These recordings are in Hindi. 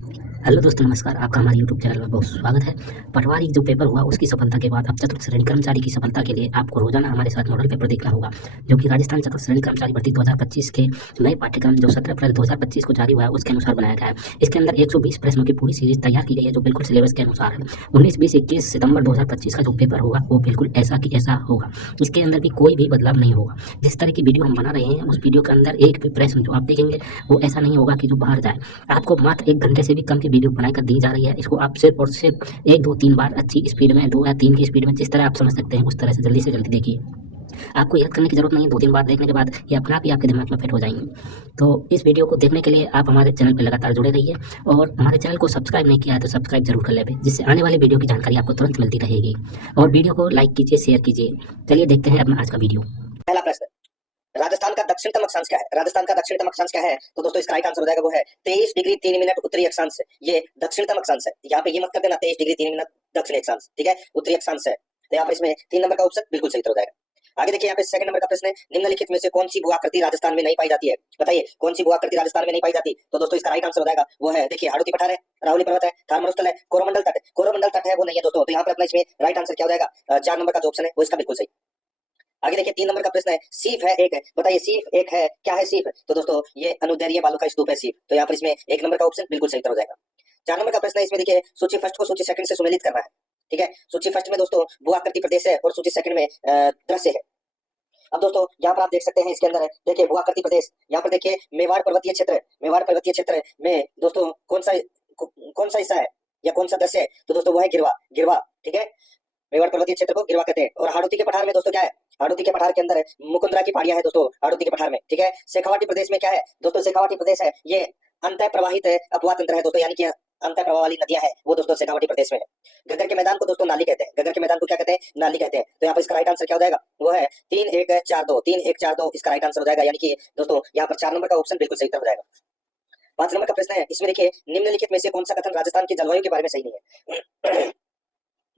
हेलो दोस्तों, नमस्कार। आपका हमारे यूट्यूब चैनल में बहुत स्वागत है। पटवारी जो पेपर हुआ उसकी सफलता के बाद अब चतुर्थ श्रेणी कर्मचारी की सफलता के लिए आपको रोजाना हमारे साथ मॉडल पेपर देखना होगा, जो कि राजस्थान चतुर्थ श्रेणी कर्मचारी भर्ती 2025 के नए पाठ्यक्रम जो 17 अप्रैल 2025 को जारी हुआ है उसके अनुसार बनाया गया है। इसके अंदर 120 प्रश्नों की पूरी सीरीज तैयार की गई है, जो बिल्कुल सिलेबस के अनुसार है। 19, 20, 21 सितंबर 2025 का जो पेपर होगा वो बिल्कुल ऐसा कि ऐसा होगा। इसके अंदर भी कोई भी बदलाव नहीं होगा। जिस तरह की वीडियो हम बना रहे हैं उस वीडियो के अंदर एक भी प्रश्न जो आप देखेंगे वो ऐसा नहीं होगा कि जो बाहर जाए। आपको मात्र 1 घंटे से भी कम की वीडियो बनाकर दी जा रही है। इसको आप सिर्फ और सिर्फ 1, 2, 3 बार अच्छी स्पीड में, 2 या 3 की स्पीड में, जिस तरह आप समझ सकते हैं उस तरह से जल्दी देखिए। आपको याद करने की ज़रूरत नहीं है, 2-3 बार देखने के बाद ये अपने आप ही आपके दिमाग में फिट हो जाएँगी। तो इस वीडियो को देखने के लिए आप हमारे चैनल पे लगातार जुड़े रहिए, और हमारे चैनल को सब्सक्राइब नहीं किया है तो सब्सक्राइब ज़रूर कर लें, जिससे आने वाली वीडियो की जानकारी आपको तुरंत मिलती रहेगी। और वीडियो को लाइक कीजिए, शेयर कीजिए। चलिए देखते हैं अपना आज का वीडियो। पहला प्रश्न, राजस्थान का दक्षिणतम अक्षांश क्या है? राजस्थान का दक्षिणतम अक्षांश क्या है? तो दोस्तों इसका राइट आंसर हो जाएगा वो है 23 डिग्री 3 मिनट उत्तरी अक्षांश। ये दक्षिणतम अक्षांश है। यहाँ पे ये मत कर देना 23 डिग्री 3 मिनट दक्षिणी अक्षांश, ठीक है, उत्तरी अक्षांश है। तो यहाँ पर इसमें 3 नंबर का ऑप्शन बिल्कुल सही उत्तर हो जाएगा। आगे देखिए, यहाँ पे सेकंड नंबर का प्रश्न है, निम्नलिखित में से कौन सी भू-आकृति राजस्थान में नहीं पाई जाती है? बताइए कौन सी भू-आकृति राजस्थान में नहीं पाई जाती? तो दोस्तों इसका राइट आंसर हो जाएगा वो है, देखिए, हाड़ौती पठार है, अरावली पर्वत है, थार मरुस्थल है, कोरोमंडल तट। कोरोमंडल तट है वो नहीं है दोस्तों। तो यहाँ पर अपना इसमें राइट आंसर क्या हो जाएगा? 4 नंबर का जो ऑप्शन है वो इसका बिल्कुल सही। आगे देखिए, 3 नंबर का प्रश्न है, सीफ है एक है। बताइए सीफ एक है, क्या है सीफ? तो दोस्तों ये अनुदैर्घ्य बालू का स्तूप है सीफ। तो यहाँ पर इसमें 1 नंबर का ऑप्शन बिल्कुल सही उत्तर हो जाएगा। 4 नंबर का प्रश्न है, इसमें देखिए सूची फर्स्ट को सूची सेकंड से सुमेलित करना है, ठीक है। सूची फर्स्ट में दोस्तों भू आकृति प्रदेश है और सूची सेकंड में दृश्य है। अब दोस्तों यहाँ पर आप देख सकते हैं, इसके अंदर देखिए भू आकृति प्रदेश, यहाँ पर देखिए मेवाड़ पर्वतीय क्षेत्र, मेवाड़ पर्वतीय क्षेत्र में दोस्तों कौन सा हिस्सा है या कौन सा दृश्य है? तो दोस्तों वो है गिरवा, गिरवा, ठीक है। मेवाड़ पर्वतीय क्षेत्र को गिरवा कहते हैं। और हाड़ौती के पठार में दोस्तों क्या है? हाड़ौती के पठार के अंदर मुकुंदरा की पहाड़ियां है दोस्तों, हाड़ौती के पठार में, ठीक है। शेखावाटी प्रदेश में क्या है दोस्तों? शेखावाटी प्रदेश है ये अंतः प्रवाहित है अपवाह तंत्र है दोस्तों, यानी कि अंतः प्रवाह वाली नदियां है वो दोस्तों शेखावाटी प्रदेश में है। गग्गर के मैदान को दोस्तों नाली कहते हैं, गग्गर के मैदान को क्या कहते हैं? नाली कहते हैं। तो यहाँ पर इसका राइट आंसर क्या हो जाएगा? वो है 3-1-4-2, 3-1-4-2 इसका राइट आंसर हो जाएगा, यानी कि दोस्तों यहाँ पर 4 नंबर का ऑप्शन बिल्कुल सही उत्तर हो जाएगा। 5 नंबर का प्रश्न है, इसमें देखिए निम्नलिखित में से कौन सा कथन राजस्थान की जलवायु के बारे में सही नहीं है?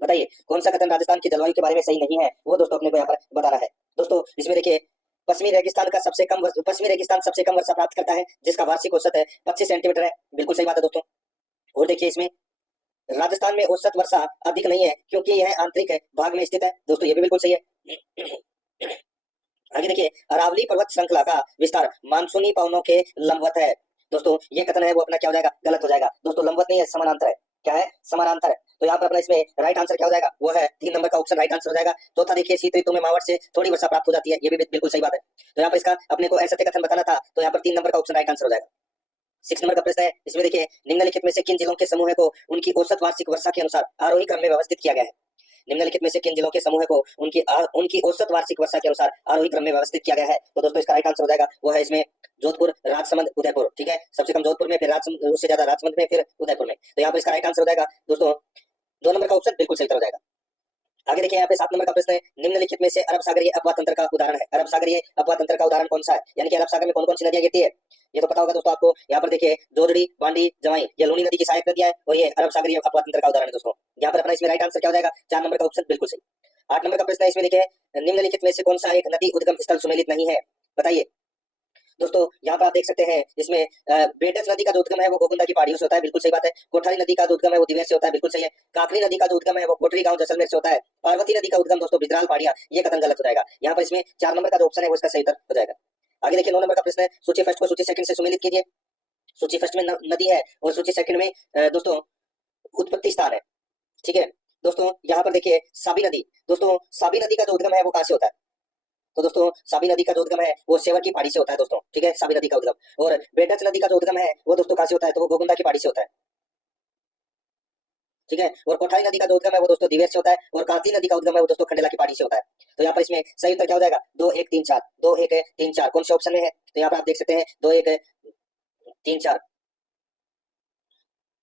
बताइए कौन सा कथन राजस्थान की जलवायु के बारे में सही नहीं है, वो दोस्तों अपने को यहाँ पर बताना है। दोस्तों इसमें देखिए, पश्चिमी रेगिस्तान सबसे कम वर्षा प्राप्त करता है, जिसका वार्षिक औसत है 25 सेंटीमीटर है। बिल्कुल सही बात है दोस्तों। और देखिए इसमें राजस्थान में औसत वर्षा अधिक नहीं है, क्योंकि यह आंतरिक भाग में स्थित है दोस्तों, ये भी बिल्कुल सही है। आगे देखिए, अरावली पर्वत श्रृंखला का विस्तार मानसूनी पवनों के लंबवत है। दोस्तों ये कथन है वो अपना क्या हो जाएगा? गलत हो जाएगा दोस्तों, लंबवत नहीं है, समानांतर है। क्या है? समानांतर है। तो यहाँ पर अपना इसमें राइट आंसर क्या हो जाएगा? वो है 3 नंबर का ऑप्शन राइट आंसर हो जाएगा। चौथा देखिए, शीत ऋतु में मावठ से थोड़ी वर्षा प्राप्त हो जाती है, ये भी बिल्कुल सही बात है। तो यहाँ पर इसका अपने को ऐसा कथन बताना था, तो यहाँ पर 3 नंबर का ऑप्शन राइट आंसर हो जाएगा। 6 नंबर का प्रश्न है, इसमें देखिए निम्नलिखित में से किन जिलों के समूह को उनकी औसत वार्षिक वर्षा के अनुसार आरोही क्रम में व्यवस्थित किया गया है? निम्नलिखित में से किन जिलों के समूह को उनकी औसत वार्षिक वर्षा के अनुसार आरोही क्रम में व्यवस्थित किया गया है? तो दोस्तों इसका राइट आंसर हो जाएगा वो है इसमें जोधपुर, राजसमंद, उदयपुर, ठीक है। सबसे कम जोधपुर में, फिर राजसमंद, उससे ज्यादा राजसमंद में, फिर उदयपुर में। तो यहाँ पर इसका राइट आंसर हो जाएगा दोस्तों 2 नंबर का ऑप्शन बिल्कुल सही उत्तर हो जाएगा। आगे देखिए, यहाँ पे 7 नंबर का प्रश्न है, निम्नलिखित में से अरब सागरीय अपवाह तंत्र का उदाहरण है। अरब सागरीय अपवाह तंत्र का उदाहरण कौन सा है? यानी कि अरब सागर में कौन कौन सी नदियां गिरती है, ये तो पता होगा दोस्तों आपको। यहाँ पर देखिए जोजड़ी, बांडी, जवाई, ये लूनी नदी की सहायक नदियां है, और ये अरब सागरीय अपवाह तंत्र का उदाहरण है दोस्तों। यहाँ पर अपना इसमें राइट आंसर क्या हो जाएगा? 4 नंबर का ऑप्शन बिल्कुल सही। 8 नंबर का प्रश्न है, इसमें देखिए निम्नलिखित में से कौन सा एक नदी उद्गम स्थल सुमेलित नहीं है? बताइए दोस्तों। यहाँ पर आप देख सकते हैं, इसमें बेडज नदी का जो उद्गम है वो गोगुंदा की पहाड़ियों से होता है, बिल्कुल सही बात है। कोठारी नदी का जो उद्गम है वो दिवेर से होता है, बिल्कुल सही है। काकरी नदी का जो उद्गम है वो कोटरी गांव जैसलमेर से होता है। पार्वती नदी का उद्गम दोस्तों बिजराल पहाड़ियां, ये कथन गलत हो जाएगा। यहाँ पर इसमें 4 नंबर का जो ऑप्शन है वो इसका सही उत्तर हो जाएगा। आगे देखिए 9 नंबर का प्रश्न है, सूची फर्स्ट को सूची सेकंड से सुमेलित कीजिए। सूची फर्स्ट में नदी है और सूची सेकंड में दोस्तों उत्पत्ति स्थान है, ठीक है। दोस्तों यहाँ पर देखिए साबी नदी, दोस्तों साबी नदी का जो उद्गम है वो कहाँ से होता है? तो दोस्तों साबी नदी का जो उद्गम है वो सेवर की पहाड़ी से होता है दोस्तों, ठीक है, साबी नदी का उद्गम। और बेडज नदी का जो उद्गम है वो दोस्तों कहाँ से होता है? तो वो गोगुंदा की पहाड़ी से होता है, ठीक है। और कोठारी नदी का जो उद्गम है वो दोस्तों दिवेर से होता है, और कांती नदी का उद्गम है वो दोस्तों खंडेला की पहाड़ी से होता है। तो यहाँ पर इसमें सही उत्तर क्या हो जाएगा? 2-1-3-4, 2-1-3-4 कौन से ऑप्शन में है? तो यहाँ पर आप देख सकते हैं 2-1-3-4।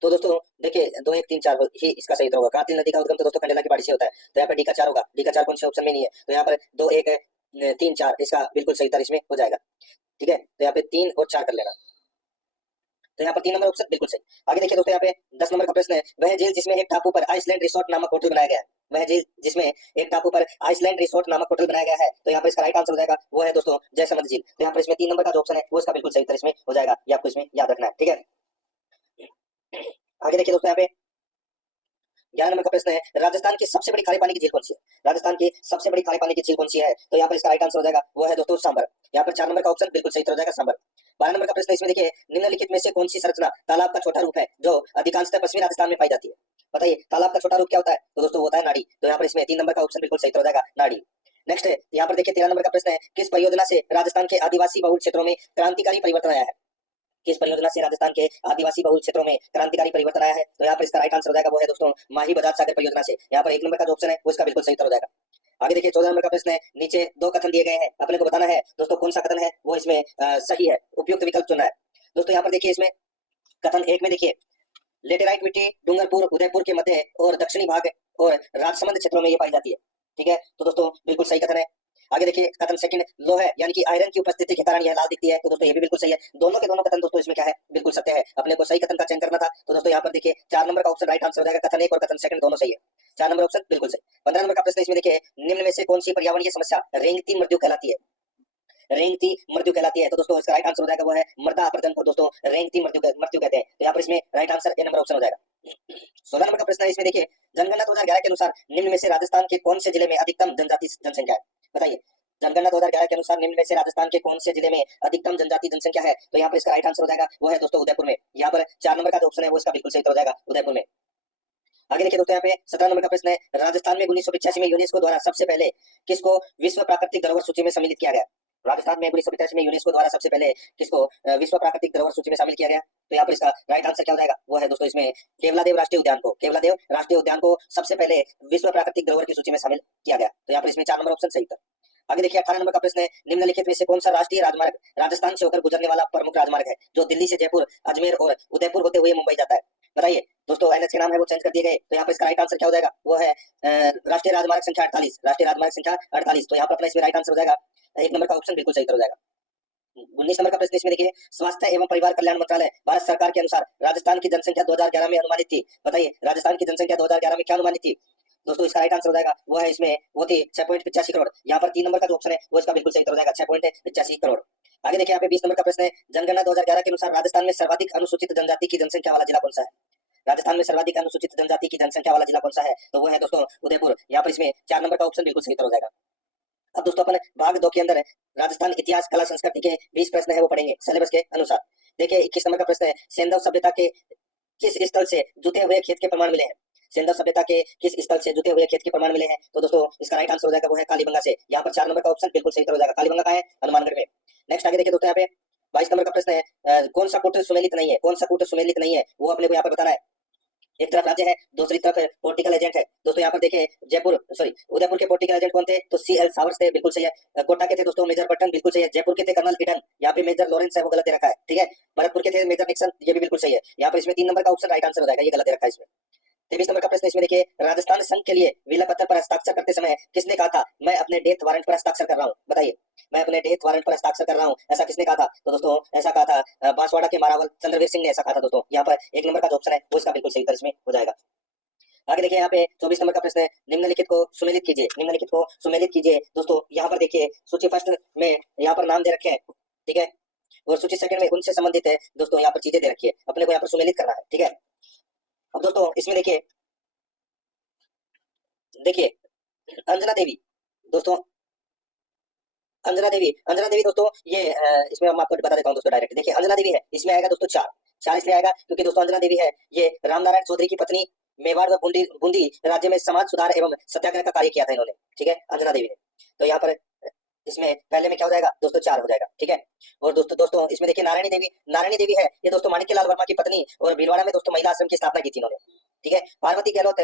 तो दोस्तों देखिए 2-1-3-4 ही इसका सही उत्तर होगा। कांती नदी का उद्गम तो दोस्तों खंडेला की पहाड़ी से होता है, तो यहाँ पर डी का 4 होगा। डी का 4 कौन से ऑप्शन में नहीं है, तो यहाँ पर 2-1-3-4 इसका बिल्कुल सही उत्तर इसमें हो जाएगा, ठीक है। तो यहाँ पे 3 और 4 कर लेना। तो यहाँ पर 3 नंबर ऑप्शन बिल्कुल सही। आगे देखिए दोस्तों, यहाँ पे 10 नंबर का प्रश्न है, वह झील जिसमें एक टापू पर आइसलैंड रिसोर्ट नामक होटल बनाया गया है। वह झील जिसमें एक टापू पर आइसलैंड रिसोर्ट नामक होटल बनाया गया है, तो यहाँ पर इसका राइट आंसर हो जाएगा वो है दोस्तों जयसमंद झील। तो यहाँ पर इसमें 3 नंबर का जो ऑप्शन है वो इसका बिल्कुल सही उत्तर इसमें हो जाएगा, ये आपको इसमें याद रखना है, ठीक है। आगे देखिए दोस्तों, यहाँ पे 11 नंबर का प्रश्न है, राजस्थान की सबसे बड़ी खारे पानी की झील कौन सी है? राजस्थान की सबसे बड़ी खारे पानी की झील कौन सी है? तो यहाँ पर इसका राइट आंसर हो जाएगा वो है दोस्तों सांबर। यहाँ पर 4 नंबर का ऑप्शन बिल्कुल सही उत्तर हो जाएगा सांबर। 12 नंबर का प्रश्न इसमें देखिए, निम्नलिखित में से कौन सी संरचना तालाब का छोटा रूप है जो अधिकांशतः पश्चिमी राजस्थान में पाई जाती है? बताइए, तालाब का छोटा रूप क्या होता है? तो दोस्तों होता है नाड़ी। तो यहाँ पर इसमें 3 नंबर का ऑप्शन बिल्कुल सही उत्तर हो जाएगा नाड़ी। नेक्स्ट है, यहाँ पर देखिए 13 नंबर का प्रश्न है, किस परियोजना से राजस्थान के आदिवासी बहुल क्षेत्रों में क्रांतिकारी परिवर्तन आया है? किस परियोजना से राजस्थान के आदिवासी बहुल क्षेत्रों में क्रांतिकारी परिवर्तन आया है? तो यहाँ पर इसका राइट आंसर हो जाएगा वो है दोस्तों माही बजाज सागर परियोजना से। यहाँ पर 1 नंबर का जो ऑप्शन है वो इसका बिल्कुल सही उत्तर हो जाएगा। आगे देखिए 14 नंबर का प्रश्न है, नीचे 2 कथन दिए गए हैं, अपने को बताना है दोस्तों कौन सा कथन है वो इसमें सही है, उपयुक्त विकल्प चुनना है। दोस्तों यहाँ पर देखिए, इसमें कथन 1 में देखिए, लेटेराइट मिट्टी डूंगरपुर उदयपुर के मध्य और दक्षिणी भाग और राजसमंद क्षेत्रों में ये पाई जाती है। ठीक है, तो दोस्तों बिल्कुल सही कथन है। आगे देखिए कथन सेकंड, लोह यानी कि आयरन की उपस्थिति के कारण यह लाल दिखती है। तो दोस्तों ये भी बिल्कुल सही है। दोनों के दोनों कथन दोस्तों इसमें क्या है, बिल्कुल सत्य है। अपने को सही कथन का चयन करना था। तो दोस्तों यहाँ पर देखिए 4 नंबर का ऑप्शन राइट आंसर हो जाएगा, कथन 1 और कथन सेकंड दोनों सही है। 4 नंबर ऑप्शन बिल्कुल सही। 15 नंबर का प्रश्न इसमें देखिए, निम्न में से कौन सी पर्यावरणीय समस्या रेंगती मृत्यु कहलाती है? रेंगती मृत्यु कहलाती है। तो दोस्तों इसका राइट आंसर हो जाएगा वो है मृदा अपरदन को दोस्तों रेंगती मृत्यु कहते हैं। तो यहाँ पर इसमें right answer A number option हो जाएगा। 16 नंबर का प्रश्न है, इसमें देखिए, जनगणना 2011 के अनुसार निम्न में से राजस्थान के कौन से जिले में अधिकतम जनजाति जनसंख्या है? बताइए, जनगणना 2011 के अनुसार निम्न में से राजस्थान के कौन से जिले में अधिकतम जनजाति जनसंख्या है? तो यहाँ पर इसका राइट आंसर हो जाएगा वो है दोस्तों उदयपुर में। यहाँ पर 4 नंबर का जो ऑप्शन है वो इसका बिल्कुल सही हो जाएगा, उदयपुर में। आगे देखिए दोस्तों, यहाँ पे 17 नंबर का प्रश्न है, राजस्थान में 1985 में यूनेस्को द्वारा सबसे पहले किसको विश्व प्राकृतिक धरोहर सूची में सम्मिलित किया गया? राजस्थान में 1985 में यूनेस्को द्वारा सबसे पहले किसको विश्व प्राकृतिक धरोहर सूची में शामिल किया गया? तो यहाँ पर इसका राइट आंसर क्या हो जाएगा, वो है दोस्तों इसमें केवलादेव राष्ट्रीय उद्यान को, केवलादेव राष्ट्रीय उद्यान को सबसे पहले विश्व प्राकृतिक धरोहर की सूची में शामिल किया गया। तो यहाँ पर इसमें 4 नंबर ऑप्शन सही था। आगे देखिए 18 नंबर का प्रश्न है, निम्नलिखित में से कौन सा राष्ट्रीय राजमार्ग राजस्थान से होकर गुजरने वाला प्रमुख राजमार्ग है जो दिल्ली से जयपुर, अजमेर और उदयपुर होते हुए मुंबई जाता है? बताइए दोस्तों, एनएच के नाम है वो चेंज कर दिए गए। तो यहाँ पर इसका राइट आंसर क्या हो जाएगा, वो है राष्ट्रीय राजमार्ग संख्या 48, राष्ट्रीय राजमार्ग संख्या 48। तो यहाँ पर अपना इसमें राइट आंसर हो जाएगा 1 नंबर का ऑप्शन बिल्कुल सही हो जाएगा। 19 नंबर का प्रश्न इसमें देखिए, स्वास्थ्य एवं परिवार कल्याण मंत्रालय भारत सरकार के अनुसार राजस्थान की जनसंख्या 2011 में अनुमानित थी। बताइए राजस्थान की जनसंख्या 2011 में क्या अनुमानित थी? दोस्तों इसका राइट आंसर हो जाएगा वो है इसमें वो थी 6.85 करोड़। यहाँ पर 3 नंबर का जो ऑप्शन है वो इसका बिल्कुल सही हो जाएगा, 6.85 करोड़। आगे देखिए यहाँ पे 20 नंबर का प्रश्न है, जनगणना 2011 के अनुसार राजस्थान में सर्वाधिक अनुसूचित जनजाति की जनसंख्या वाला जिला कौन सा है? राजस्थान में सर्वाधिक अनुसूचित जनजाति की जनसंख्या वाला जिला कौन सा है? तो वो है दोस्तों उदयपुर। यहाँ पर इसमें 4 नंबर का ऑप्शन बिल्कुल सही हो जाएगा। अब दोस्तों अपन भाग 2 के अंदर है राजस्थान इतिहास कला संस्कृति के 20 प्रश्न है वो पढ़ेंगे सिलेबस के अनुसार। देखिए 21 नंबर का प्रश्न है, सेंधव सभ्यता के किस स्थल से जुते हुए खेत के प्रमाण मिले हैं? सेंधव सभ्यता के किस स्थल से जुते हुए खेत के प्रमाण मिले हैं? तो दोस्तों इसका राइट आंसर हो जाएगा वो है कालीबंगा से। यहाँ पर 4 नंबर का ऑप्शन बिल्कुल सही हो जाएगा, कालीबंगा का है हनुमानगढ़ में। नेक्स्ट आगे देखिए दोस्तों, यहाँ पे 22 नंबर का प्रश्न है, कौन सा कूट सुमेलित नहीं है? कौन सा कूट सुमेलित नहीं है वो अपने को यहाँ पर बताना है। एक तरफ राज्य है, दूसरी तरफ पॉलिटिकल एजेंट है। दोस्तों यहाँ पर देखिए उदयपुर के पॉलिटिकल एजेंट कौन थे? तो CL सावर्स थे, बिल्कुल सही है। कोटा के थे दोस्तों मेजर बटन, बिल्कुल सही है। जयपुर के थे कर्नल ईडन, यहाँ पे मेजर लॉरेंस है वो गलत दे रखा है, ठीक है। भरतपुर के थे मेजर निक्सन, ये भी बिल्कुल सही है। यहाँ पर इसमें 3 नंबर का ऑप्शन राइट आंसर हो जाएगा, ये गलत दे रखा है इसमें। 23 नंबर का प्रश्न इसमें देखिए, राजस्थान संघ के लिए विलय पत्र पर हस्ताक्षर करते समय किसने कहा था मैं अपने डेथ वारंट पर हस्ताक्षर कर रहा हूँ? बताइए, मैं अपने डेथ वारंट पर हस्ताक्षर कर रहा हूँ, ऐसा किसने कहा था? तो दोस्तों ऐसा कहा था बांसवाड़ा के मारावल चंद्रवीर सिंह ने ऐसा कहा था दोस्तों। यहाँ पर 1 नंबर का जो ऑप्शन है वो इसका बिल्कुल सही उत्तर इसमें हो जाएगा। आगे देखिए यहाँ पे 24 नंबर का प्रश्न है, निम्नलिखित को सुमेलित कीजिए, निम्नलिखित को सुमेलित कीजिए। दोस्तों यहाँ पर देखिए सूची फर्स्ट में यहाँ पर नाम दे रखे हैं, ठीक है, और सूची सेकंड में उनसे संबंधित है दोस्तों यहाँ पर चीजें दे रखी है, अपने को यहाँ पर सुमेलित करना है, ठीक है। अब दोस्तों इसमें देखिए अंजना देवी दोस्तों, अंजना देवी दोस्तों ये इसमें हम आपको बता देता हूँ दोस्तों डायरेक्ट। देखिए अंजना देवी है, इसमें आएगा दोस्तों 4 इसलिए आएगा क्योंकि दोस्तों अंजना देवी है ये रामनारायण चौधरी की पत्नी, मेवाड़ व बूंदी राज्य में समाज सुधार एवं सत्याग्रह का कार्य किया था इन्होंने, ठीक है, अंजना देवी ने। तो यहाँ पर इसमें पहले में क्या हो जाएगा दोस्तों 4 हो जाएगा, ठीक है। और दोस्तों इसमें देखिए नारायणी देवी है, ये दोस्तों माणिक्यलाल वर्मा की पत्नी और भीलवाड़ा में दोस्तों महिला आश्रम की स्थापना की थी इन्होंने, ठीक है। पार्वती गहलोत